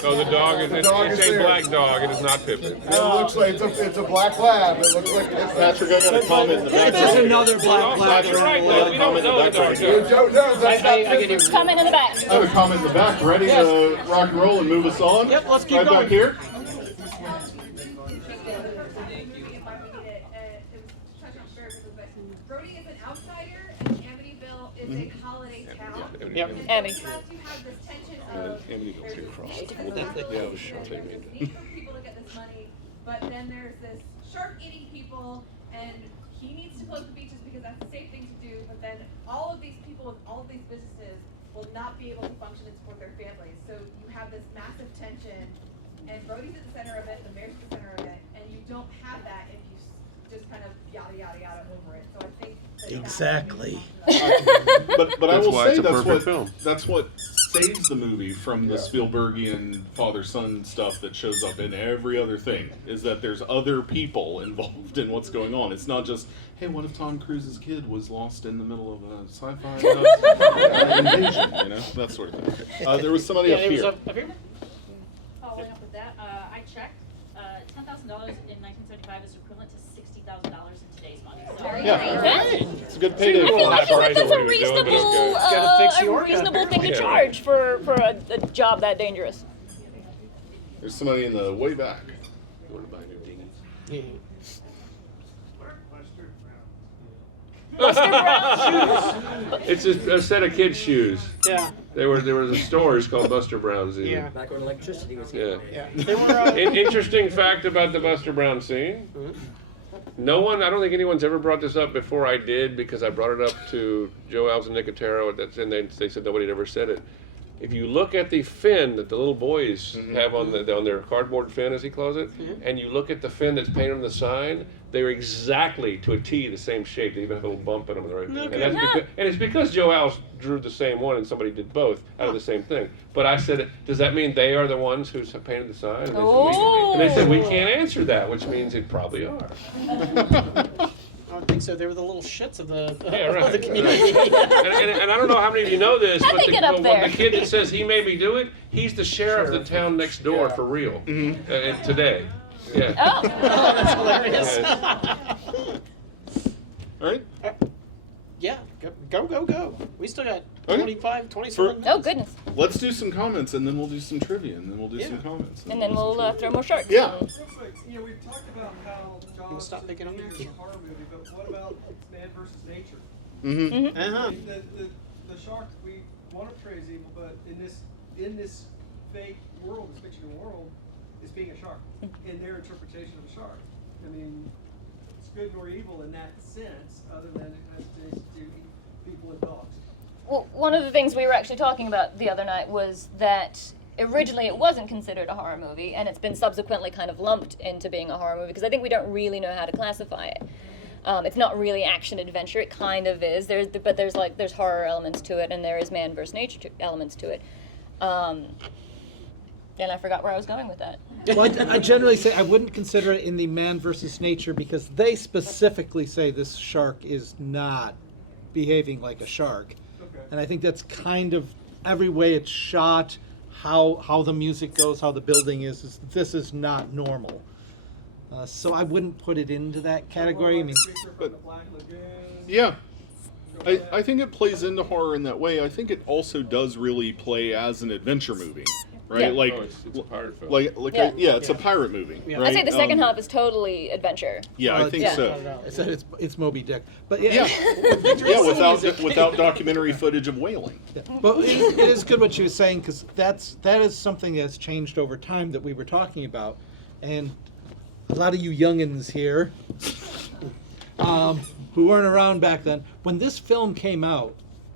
So the dog is, it's dog is a there. black dog, it is not Pippin. It looks like it's a black lab. It looks like it's Patrick, I got a comment in the back. There's another black lab. You're right, though. We don't know the dog. You don't know. That's not I get Pippin. it. Comment in the back. I have a comment in the back. Ready to rock and roll and move us on? Yep, let's keep right going. back here. Brody is an outsider, and Amityville is a holiday town. Yep. Amity. You have this tension of Amityville's across. Yeah, the shark. need for people to get this money, but then there's this shark-eating people, and he needs to close the beaches because that's the safe thing to do. But then all of these people with all of these businesses will not be able to function and support their families. So you have this massive tension, and Brody's at the center of it, the mayor's at the center of it, and you don't have that if you just kind of yada yada yada over it. So I think that Exactly. But I That's will why say it's a that's perfect what film. that's what saves the movie from the Spielbergian father-son stuff that shows up in every other thing. Is that there's other people involved in what's going on. It's not just, hey, what if Tom Cruise's kid was lost in the middle of a sci-fi invasion? That sort of thing. There was somebody Yeah, up there was here. up here. Following up with that, I checked. $10,000 in 1975 is equivalent to $60,000 in today's money. So Yeah, it's a good payday. I feel like that's a what he was doing, but reasonable, it's Gotta fix the a orca. reasonable thing to Yeah. charge for a job that dangerous. There's somebody in the way back. You want to buy new dinghies? Buster Brown It's a set of kids' shoes. Yeah. There was a store it's called Buster Brown's. Yeah. Back when electricity was Yeah. Yeah. They were. Interesting fact about the Buster Brown scene. No one, I don't think anyone's ever brought this up before I did, because I brought it up to Joe Alves and Nicotero, and they said nobody had ever said it. If you look at the fin that the little boys have on their cardboard fin, as he calls it, and you look at the fin that's painted on the sign, they're exactly to a T the same shape. They even have a little bump in them. Right? Okay. And it's because Joe Alves drew the same one and somebody did both out of the same thing. But I said, does that mean they are the ones who painted the sign? And they said, we can't answer that, which means it probably are. I don't think so. They were the little shits of the, Yeah, of right. the community. And I don't know how many of you know this, How'd but they get up the there? kid that says he made me do it, he's the sheriff of the town next door for real today. Yeah. Oh. That's hilarious. All right. Yeah, go. We still got Okay. 25, 27 Oh goodness. Let's do some comments, and then we'll do some trivia, and then we'll do some comments. And then we'll throw more sharks. Yeah. Real quick, we've talked about how Jaws stop picking on me? is a horror movie, but what about man versus nature? Mm-hmm. Uh-huh. The shark, we want to portray as evil, but in this fake world, this fictional world, is being a shark in their interpretation of a shark. I mean, it's good nor evil in that sense, other than it has to eat people and dogs. Well, one of the things we were actually talking about the other night was that originally it wasn't considered a horror movie, and it's been subsequently kind of lumped into being a horror movie because I think we don't really know how to classify it. It's not really action adventure. It kind of is. There's horror elements to it, and there is man versus nature elements to it. And I forgot where I was going with that. Well, I generally say I wouldn't consider it in the man versus nature because they specifically say this shark is not behaving like a shark. Okay. And I think that's kind of every way it's shot, how the music goes, how the building is this is not normal. So I wouldn't put it into that category. I mean, Yeah. I think it plays into horror in that way. I think it also does really play as an adventure movie, right? Yeah. Like, It's a pirate film. it's a pirate movie, right? I'd say the second half is totally adventure. Yeah, I think so. It's Moby Dick, but Yeah, without documentary footage of whaling. Yeah. But it is good what she was saying because that is something that's changed over time that we were talking about, and a lot of you youngins here who weren't around back then, when this film came out,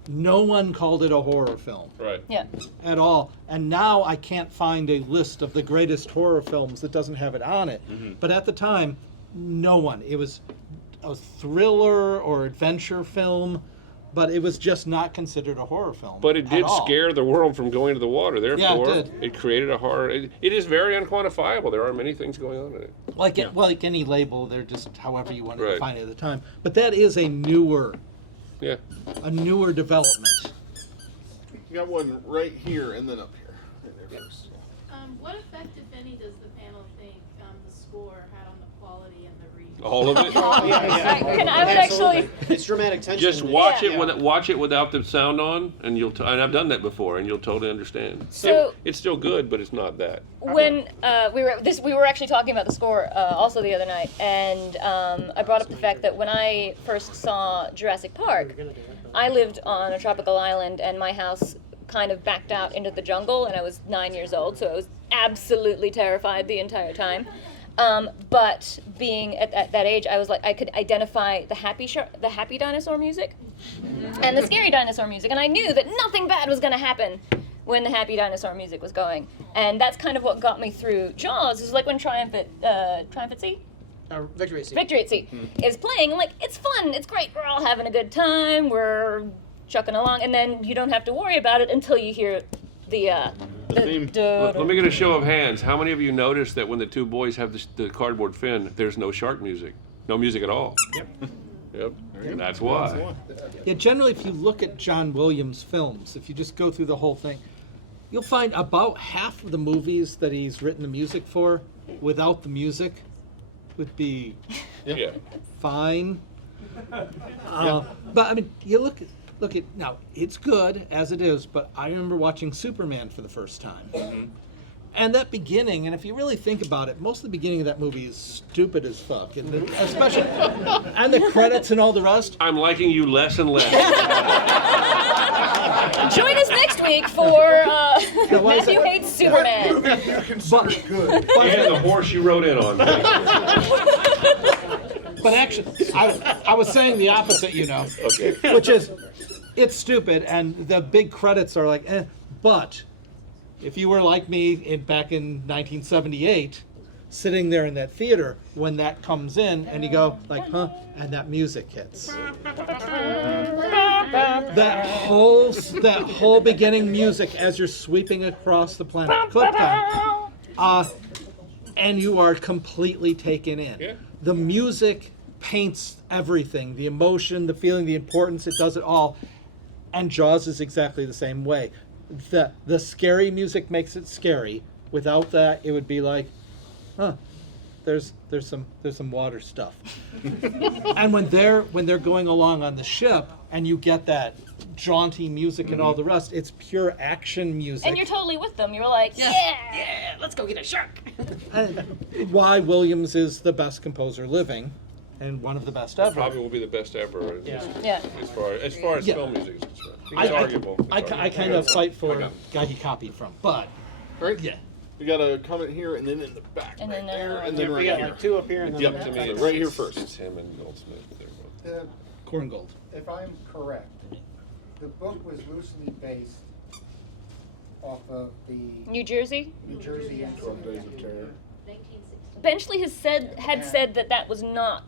no one called it a horror film. Right. Yeah. At all. And now I can't find a list of the greatest horror films that doesn't have it on it. Mm-hmm. But at the time, no one. It was a thriller or adventure film, but it was just not considered a horror film. But it at did all. scare the world from going to the water. Therefore, Yeah, it did. created a horror. It is very unquantifiable. There are many things going on in it. Like any label, they're just however you want to Right. define it at the time. But that is a newer development. You got one right here and then up here. Right there first. What effect, if any, does the panel think the score had on the quality and the read? All of it. I would actually. It's dramatic tension. Just watch it without the sound on, and and I've done that before, and you'll totally understand. So- it's still good, but it's not that. When we were actually talking about the score also the other night, and I brought up the fact that when I first saw Jurassic Park, I lived on a tropical island, and my house kind of backed out into the jungle, and I was 9 years old, so I was absolutely terrified the entire time. But being at that age, I was like, I could identify the happy dinosaur music and the scary dinosaur music, and I knew that nothing bad was going to happen when the happy dinosaur music was going, and that's kind of what got me through Jaws. It was like when Triumph at Sea? Victory at Sea. Victory at Sea is playing. I'm like, it's fun, it's great, we're all having a good time, we're chucking along, and then you don't have to worry about it until you hear the theme. Let me get a show of hands. How many of you noticed that when the two boys have the cardboard fin, there's no shark music? No music at all. Yep. And that's why. Yeah, generally, if you look at John Williams' films, if you just go through the whole thing, you'll find about half of the movies that he's written the music for, without the music, would be fine. But I mean, you look at now. It's good as it is, but I remember watching Superman for the first time. And that beginning, and if you really think about it, most of the beginning of that movie is stupid as fuck, and especially and the credits and all the rest. I'm liking you less and less. Join us next week for Matthew Hates Superman. And the horse you rode in on. But actually, I was saying the opposite, Okay. which is, it's stupid, and the big credits are like, but if you were like me back in 1978, sitting there in that theater, when that comes in, and you go like, huh, and that music hits. That whole beginning music as you're sweeping across the planet, clip time, and you are completely taken in. Yeah. The music paints everything, the emotion, the feeling, the importance, it does it all. And Jaws is exactly the same way. The scary music makes it scary. Without that, it would be like, huh, there's some water stuff. And when they're going along on the ship, and you get that jaunty music and all the rest, it's pure action music. And you're totally with them. You're like, yeah, let's go get a shark. And why Williams is the best composer living, and one of the best ever. Probably will be the best ever. Yeah. As far as film music is concerned. It's arguable. I kind of fight for guy he copied from, but Right? Yeah. We got a comment here, and then in the back, And right then, there, and we then right got here. like two up here and then Yep, one To me, so it's- right here it's first. him and Goldsmith. They're both. The- Korngold. If I'm correct, the book was loosely based off of the New Jersey? New Jersey incident. 12 Days of Terror. Benchley had said that was not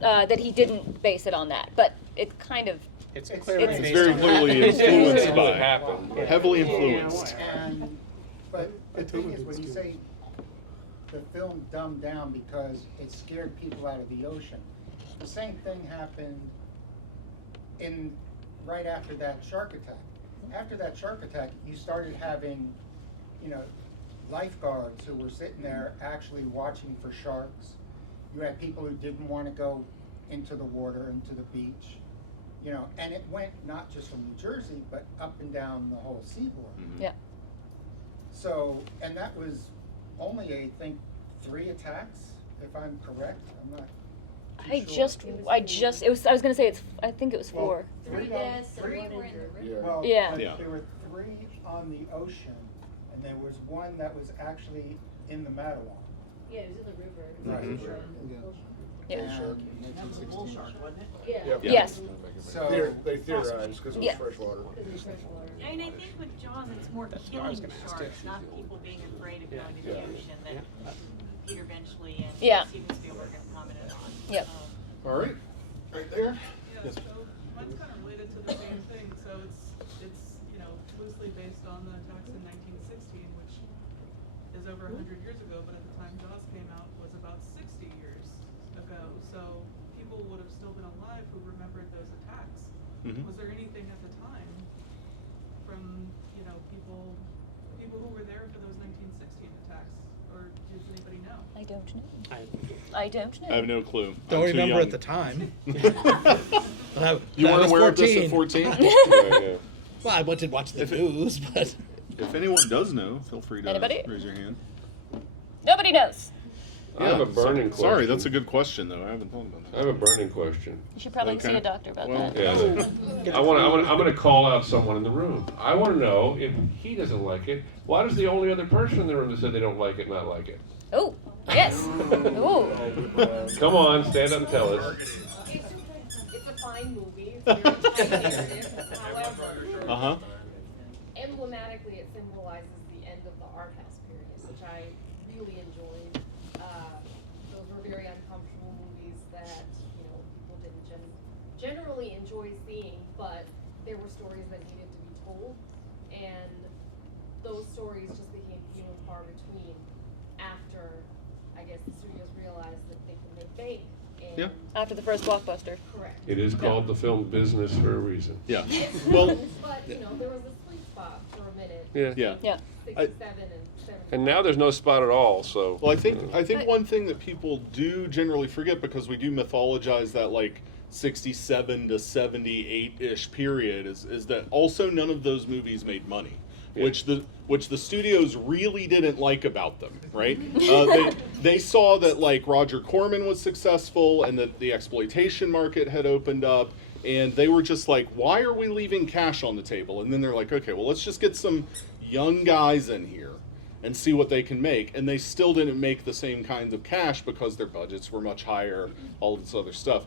that he didn't base it on that, but it kind of It's It's clearly very clearly influenced by, happened. heavily influenced. But the thing is, when you say the film dumbed down because it scared people out of the ocean, the same thing happened right after that shark attack. After that shark attack, you started having, lifeguards who were sitting there actually watching for sharks. You had people who didn't want to go into the water, into the beach. And it went not just from New Jersey, but up and down the whole seaboard. Mm-hmm. Yeah. So, and that was only, I think, 3 attacks, if I'm correct. I'm not. I was gonna say I think it was 4. Three were in the river. Well, Yeah. but there were 3 on the ocean, and there was one that was actually in the Matawan. Yeah, it was in the river. Right. Yeah. And- Bull shark, wasn't it? Yeah. Yeah. Yes. So They theorized because it was Yeah. freshwater. I mean, I think with Jaws, it's more That's what I killing was the gonna ask sharks, too. not people being afraid of going to the ocean that Peter Benchley and Yeah. Steven Spielberg have commented on. Yep. All right, right there. Yeah, Yes. so mine's kind of related to the same thing. So it's loosely based on the attacks in 1916, which is over 100 years ago, but at the time Jaws came out was about 60 years ago. So people would have still been alive who remembered those attacks. Mhm. Was there anything at the time from people who were there for those 1916 attacks, or does anybody know? I don't know. I don't know. I have no clue. Don't I'm too remember young. at the time. You weren't aware of this at 14? Yeah. Well, I did watch the news, but If anyone does know, feel free to Anybody? raise your hand. Nobody knows. I have a burning question. Sorry, that's a good question though. I haven't thought about that. I have a burning question. You should probably Okay. see a doctor about Well, that. Yeah, I'm gonna call out someone in the room. I want to know if he doesn't like it. Why does the only other person in the room that said they don't like it not like it? Oh, yes. Ooh. Come on, stand up and tell us. It's a fine movie. It's very tight narrative. However, Uh-huh. emblematically, it symbolizes the end of the art house period, which I really enjoyed. Those were very uncomfortable movies that people didn't generally enjoy seeing, but there were stories that needed to be told, and those stories just became few and far between after, I guess, the studios realized that they can make bank. And Yeah. After the first blockbuster. Correct. It is called the film business for a reason. Yeah. Well, But there was a sweet spot for a minute. Yeah. Yeah. Yeah. 67 and 70. And now there's no spot at all. So. Well, I think one thing that people do generally forget, because we do mythologize that like 67 to 78-ish period, is that also none of those movies made money. Yeah. Which the studios really didn't like about them, right? They saw that like Roger Corman was successful and that the exploitation market had opened up, and they were just like, why are we leaving cash on the table? And then they're like, okay, well, let's just get some young guys in here and see what they can make. And they still didn't make the same kinds of cash because their budgets were much higher, all this other stuff.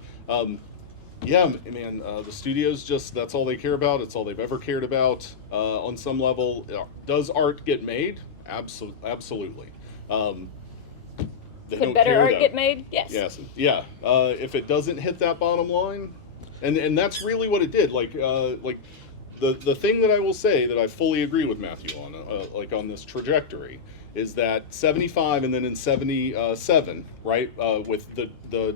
Yeah, man, the studios that's all they care about. It's all they've ever cared about. On some level, does art get made? Absolutely. They Could don't better care, art though. get made? Yes. Yes. Yeah. If it doesn't hit that bottom line, and that's really what it did. Like the thing that I will say that I fully agree with Matthew on, like on this trajectory, is that 75 and then in 77, right, with the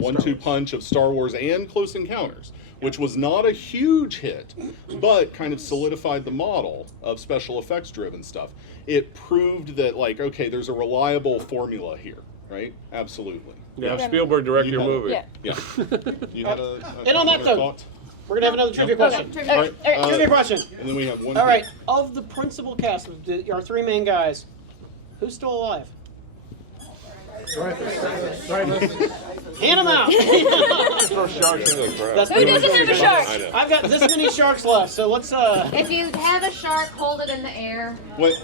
1-2 punch of Star Wars and Close Encounters, which was not a huge hit, but kind of solidified the model of special effects driven stuff. It proved that, like, okay, there's a reliable formula here, right? Absolutely. Yeah, Spielberg direct your movie. Yeah. Yeah. You had a And on that another note, thought? we're gonna have another trivia question. Okay. All right, Trivia question. And then we have one. All right. Of the principal cast, our 3 main guys, who's still alive? Hand them out. Throw sharks in the crowd. That's Who doesn't have a shark? I know. I've got this many sharks left, so let's If you have a shark, hold it in the air. Wait.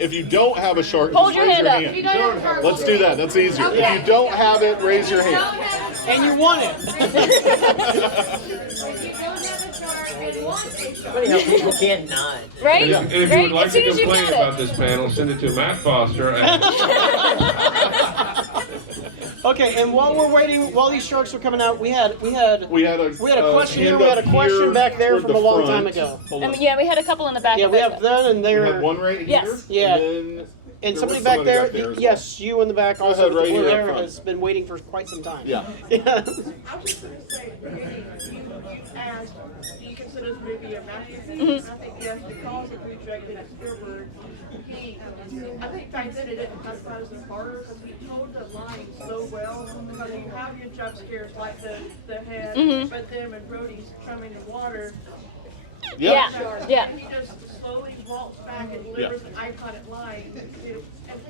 If you don't have a shark, Hold just your raise hand your up. If you don't have a shark, Let's hold do it. that. That's easier. Okay. If you don't have it, raise your If you hand. don't have a shark, and you won it. if you don't have a shark and Funny how people can't nod. Right? And if you Right? would like As soon to as you complain got about it. this panel, send it to Matt Foster at Okay, and while we're waiting, while these sharks are coming out, we had a question here. hand We had a up question here back there toward from the a long front. time ago. Hold on. Yeah, we had a couple in the back. Yeah, of we it. have them, and We they're had one right here. Yes. Yeah. And And somebody was back somebody there, back there as well. yes, you in the back Go also ahead, with right the blue here up hair front. has been waiting for quite some time. Yeah. Yeah. I was just going to say, you asked, do you consider this movie a masterpiece? I think yes, because of who directed Spielberg. I think back then it didn't cut close as hard because he told the line so well. Because you have your jump scares like the head, but then when Brody's coming in water. Yeah. Yeah. And he just slowly walks back and delivers an iconic line. And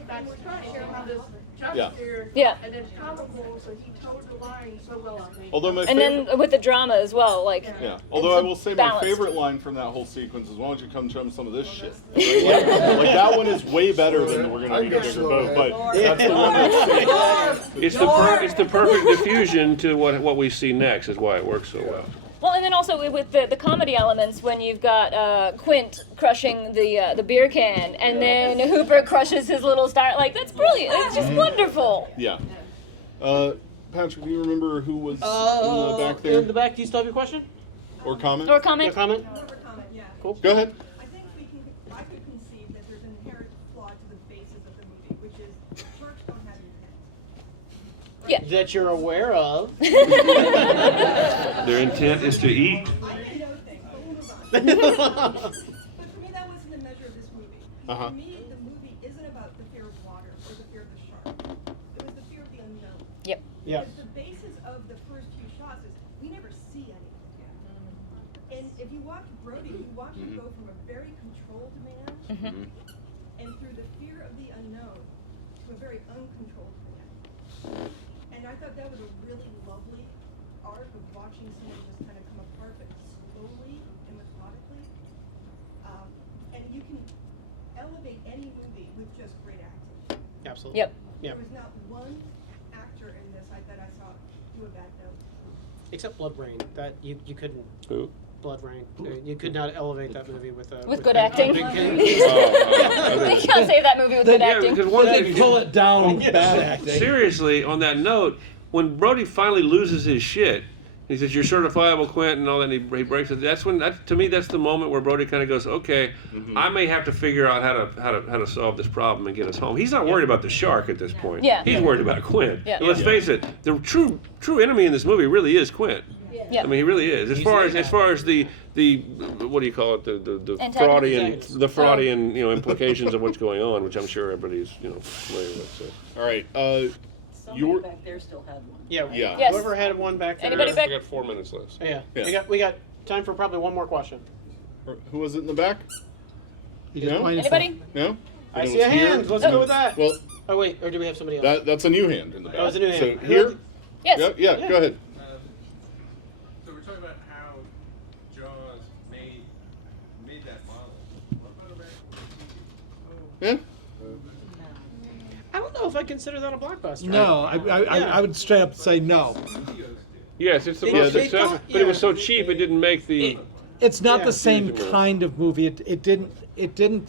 that's trying to show how this jump scare and then comical, so he told the line so well. Although my And then with the drama as well, like. Yeah. Although I will say my balanced. favorite line from that whole sequence is, "Why don't you come show them some of this shit?" Like that one is way better than "We're gonna need a bigger boat," but that's the one that's. it's the perfect diffusion to what we see next. Is why it works so well. Well, and then also with the comedy elements, when you've got Quint crushing the beer can, and then Hooper crushes his little star, like that's brilliant. It's just wonderful. Yeah. Patrick, do you remember who was in the back there? In the back, do you still have your question? Or comment? Or comment? Your comment? Cool. Go ahead. I think I could conceive that there's an inherent flaw to the basis of the movie, which is sharks don't have intent. Yeah. That you're aware of. Their intent is to eat. I may know things, but we'll move on. But for me, that wasn't the measure of this movie. Uh-huh. For me, the movie isn't about the fear of water or the fear of the shark. It was the fear of the unknown. Yep. Yeah. Because the basis of the first few shots is we never see anything. And if you watch Brody, you watch him go from a very controlled man and through the fear of the unknown to a very uncontrolled man. And I thought that was a really lovely arc of watching someone just kind of come apart, but slowly and methodically. And you can elevate any movie with just great acting. Absolutely. Yep. There was not one actor in this that I saw do a bad note. Except Blood Rain. That you couldn't. Who? Blood Rain. You could not elevate that movie with good acting. Big King. We can't save that movie with good acting. Because one They thing, pull it down with bad acting. seriously, on that note, when Brody finally loses his shit, he says, "You're certifiable, Quint," and all that, and he breaks it. That's when, to me, that's the moment where Brody kind of goes, "Okay, I may have to figure out how to solve this problem and get us home." He's not worried about the shark at this point. Yeah. He's worried about Quint. Yeah. And let's face it, the true enemy in this movie really is Quint. Yeah. I mean, he really is. As far as the what do you call it, the Antagonist. Freudian implications of what's going on, which I'm sure everybody's familiar with. So. All right. Somebody back there still had one. Yeah. Yeah. Yes. Whoever had one back there. Anybody back? We got 4 minutes left. Yeah. Yeah. We got time for probably one more question. Who was it in the back? He just No? pointed Anybody? No. I And it see was a here? hand. Let's go with that. Well, Oh wait, or do we have somebody else? that's a new hand in the back. Oh, it's a new hand. So here. Yes. Yeah. Go ahead. So we're talking about how Jaws made that model. What about Yeah. I don't know if I consider that a blockbuster. No, I would straight up say no. Yes, it's the They- most they successful, thought- but it was yeah. so cheap it didn't make the. It's not Yeah. the same Huge amount. kind of movie. It didn't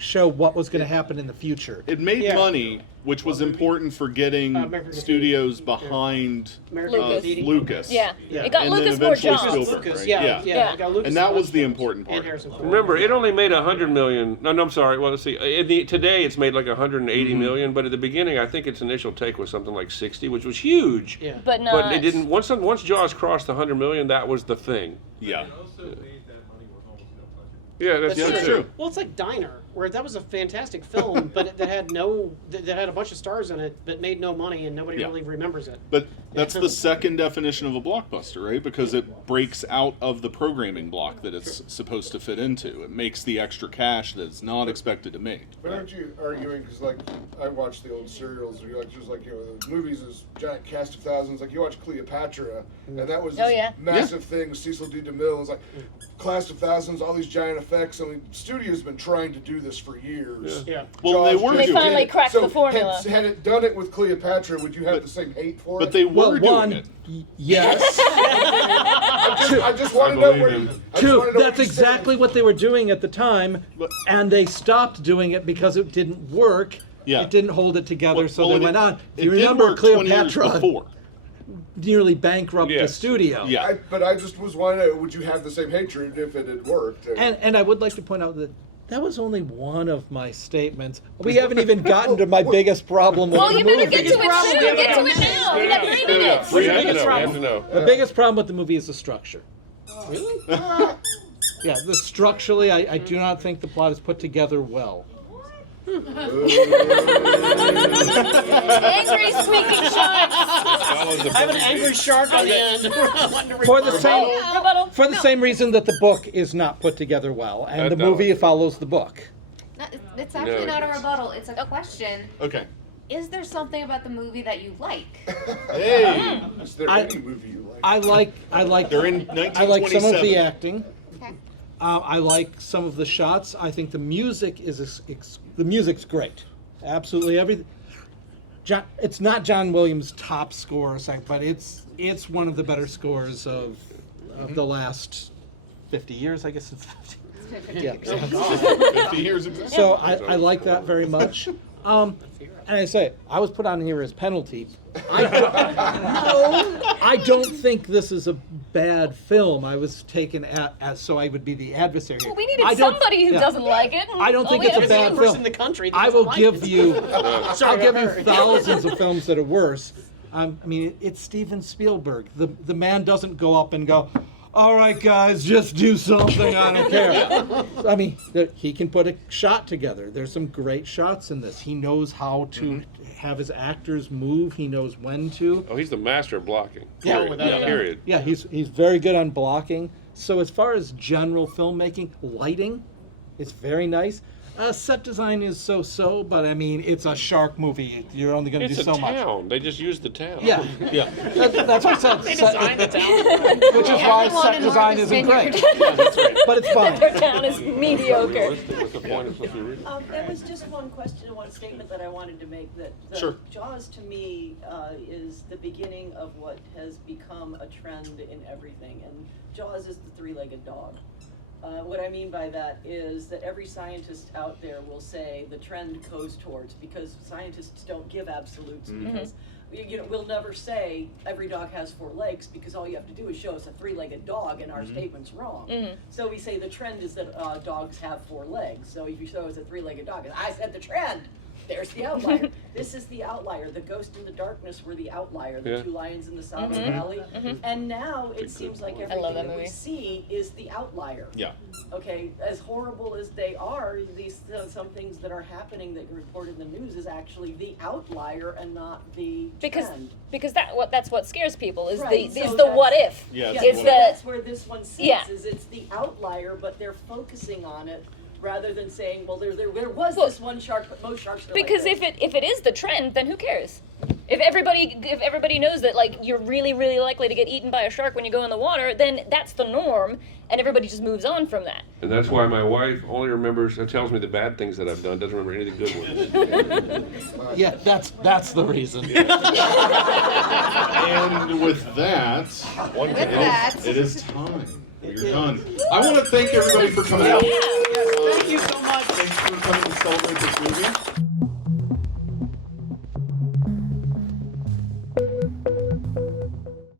show what was going to happen in the future. It made Yeah. money, which was important for getting American studios behind American Lucas. Lucas. Yeah. Yeah. It got And then Lucas more eventually jobs. Spielberg, Lucas, right? yeah. Yeah. I got Lucas And that was the and important part. Harrison Ford. Remember, it only made 100 million. No, I'm sorry. Well, let's see. Today it's made like 180 million, but at the beginning, I think its initial take was something like 60, which was huge. Yeah. But not. But it didn't. Once Jaws crossed the 100 million, that was the thing. Yeah. It also made that money with almost no budget. Yeah, that's That's true. true. Well, it's like Diner, where that was a fantastic film, but that had a bunch of stars in it, but made no money, and nobody Yeah. really remembers it. But that's the second definition of a blockbuster, right? Because it breaks out of the programming block that it's supposed to fit into. It makes the extra cash that it's not expected to make. But aren't you arguing, because like I watch the old serials, you're like, just like, the movies is giant cast of thousands, like you watch Cleopatra, and that was this massive thing, Cecil B. DeMille, it's like, cast of thousands, all these giant effects, I mean, studio's been trying to do this for years. Yeah. Well, they were They doing finally it. cracked the formula. Had it done it with Cleopatra, would you have the same hate for it? But they were doing it. Yes. I just want to know where you. Two, that's exactly what they were doing at the time, and they stopped doing it because it didn't work. Yeah. It didn't hold it together, so well, they went on. It You did remember work 20 years Cleopatra before. nearly bankrupted the studio. Yeah. But I just was wondering, would you have the same hatred if it had worked? And I would like to point out that was only one of my statements. We haven't even gotten to my biggest problem with Well, the you movie. better get to it soon. Get to it now. We got 3 minutes. We have to know. The biggest problem with the movie is the structure. Really? Yeah, structurally, I do not think the plot is put together well. Angry squeaking sharks. I have an angry shark on the end. For the same reason that the book is not put together well, and the movie follows the book. It's actually not a rebuttal. It's a question. Okay. Is there something about the movie that you like? Hey. Is there any movie you like? I like. They're in I like some of 1927. the acting. Okay. I like some of the shots. I think the music the music's great. Absolutely everything. It's not John Williams' top score, but it's one of the better scores of the last 50 years. I guess it's 50. Yeah. 50 years ago. So I like that very much. And I say, I was put on here as penalty. I don't think this is a bad film. I was taken as so I would be the adversary here. Well, we needed somebody who doesn't like it. I don't think it's a bad film. In the country that I will doesn't give like you. it. I'll give you thousands of films that are worse. I mean, it's Steven Spielberg. The man doesn't go up and go, "All right, guys, just do something. I don't care." I mean, he can put a shot together. There's some great shots in this. He knows how to have his actors move. He knows when to. Oh, he's the master of blocking. Yeah, Period. without a doubt. Period. Yeah, he's very good on blocking. So as far as general filmmaking, lighting, it's very nice. Set design is so-so, but I mean, it's a shark movie. You're only going to do It's so a much. town. They just used the town. Yeah. Yeah. That's what I said. They designed the town. Which is why set design isn't great. But it's fine. Their town is mediocre. What's the point of supposed to be reading? There was just one question and one statement that I wanted to make, that Sure. Jaws to me is the beginning of what has become a trend in everything, and Jaws is the three-legged dog. What I mean by that is that every scientist out there will say the trend goes towards, because scientists don't give absolutes, because we'll never say every dog has 4 legs, because all you have to do is show us a 3-legged dog and our statement's wrong. So we say the trend is that dogs have 4 legs. So if you show us a 3-legged dog, I said the trend. There's the outlier. This is the outlier. The ghost in the darkness were the outlier. The 2 lions in the Savo Valley. And now it seems like everything that we see is the outlier. Yeah. Okay, as horrible as they are, these some things that are happening that get reported in the news is actually the outlier and not the trend. Because that's what scares people is Right, the so what if. Yeah, It's that's where this one sits. Yeah. Is it's the outlier, but they're focusing on it rather than saying, well, there was this one shark, but most sharks are Because like if it is the trend, then who cares? If everybody knows that like you're really likely to get eaten by a shark when you go in the water, then that's the norm, and everybody just moves on from that. And that's why my wife only tells me the bad things that I've done, doesn't remember any of the good ones. Yeah, that's the reason. And with that, it is time. We're done. I want to thank everybody for coming out. Thank you so much. Thanks for coming to celebrate this movie.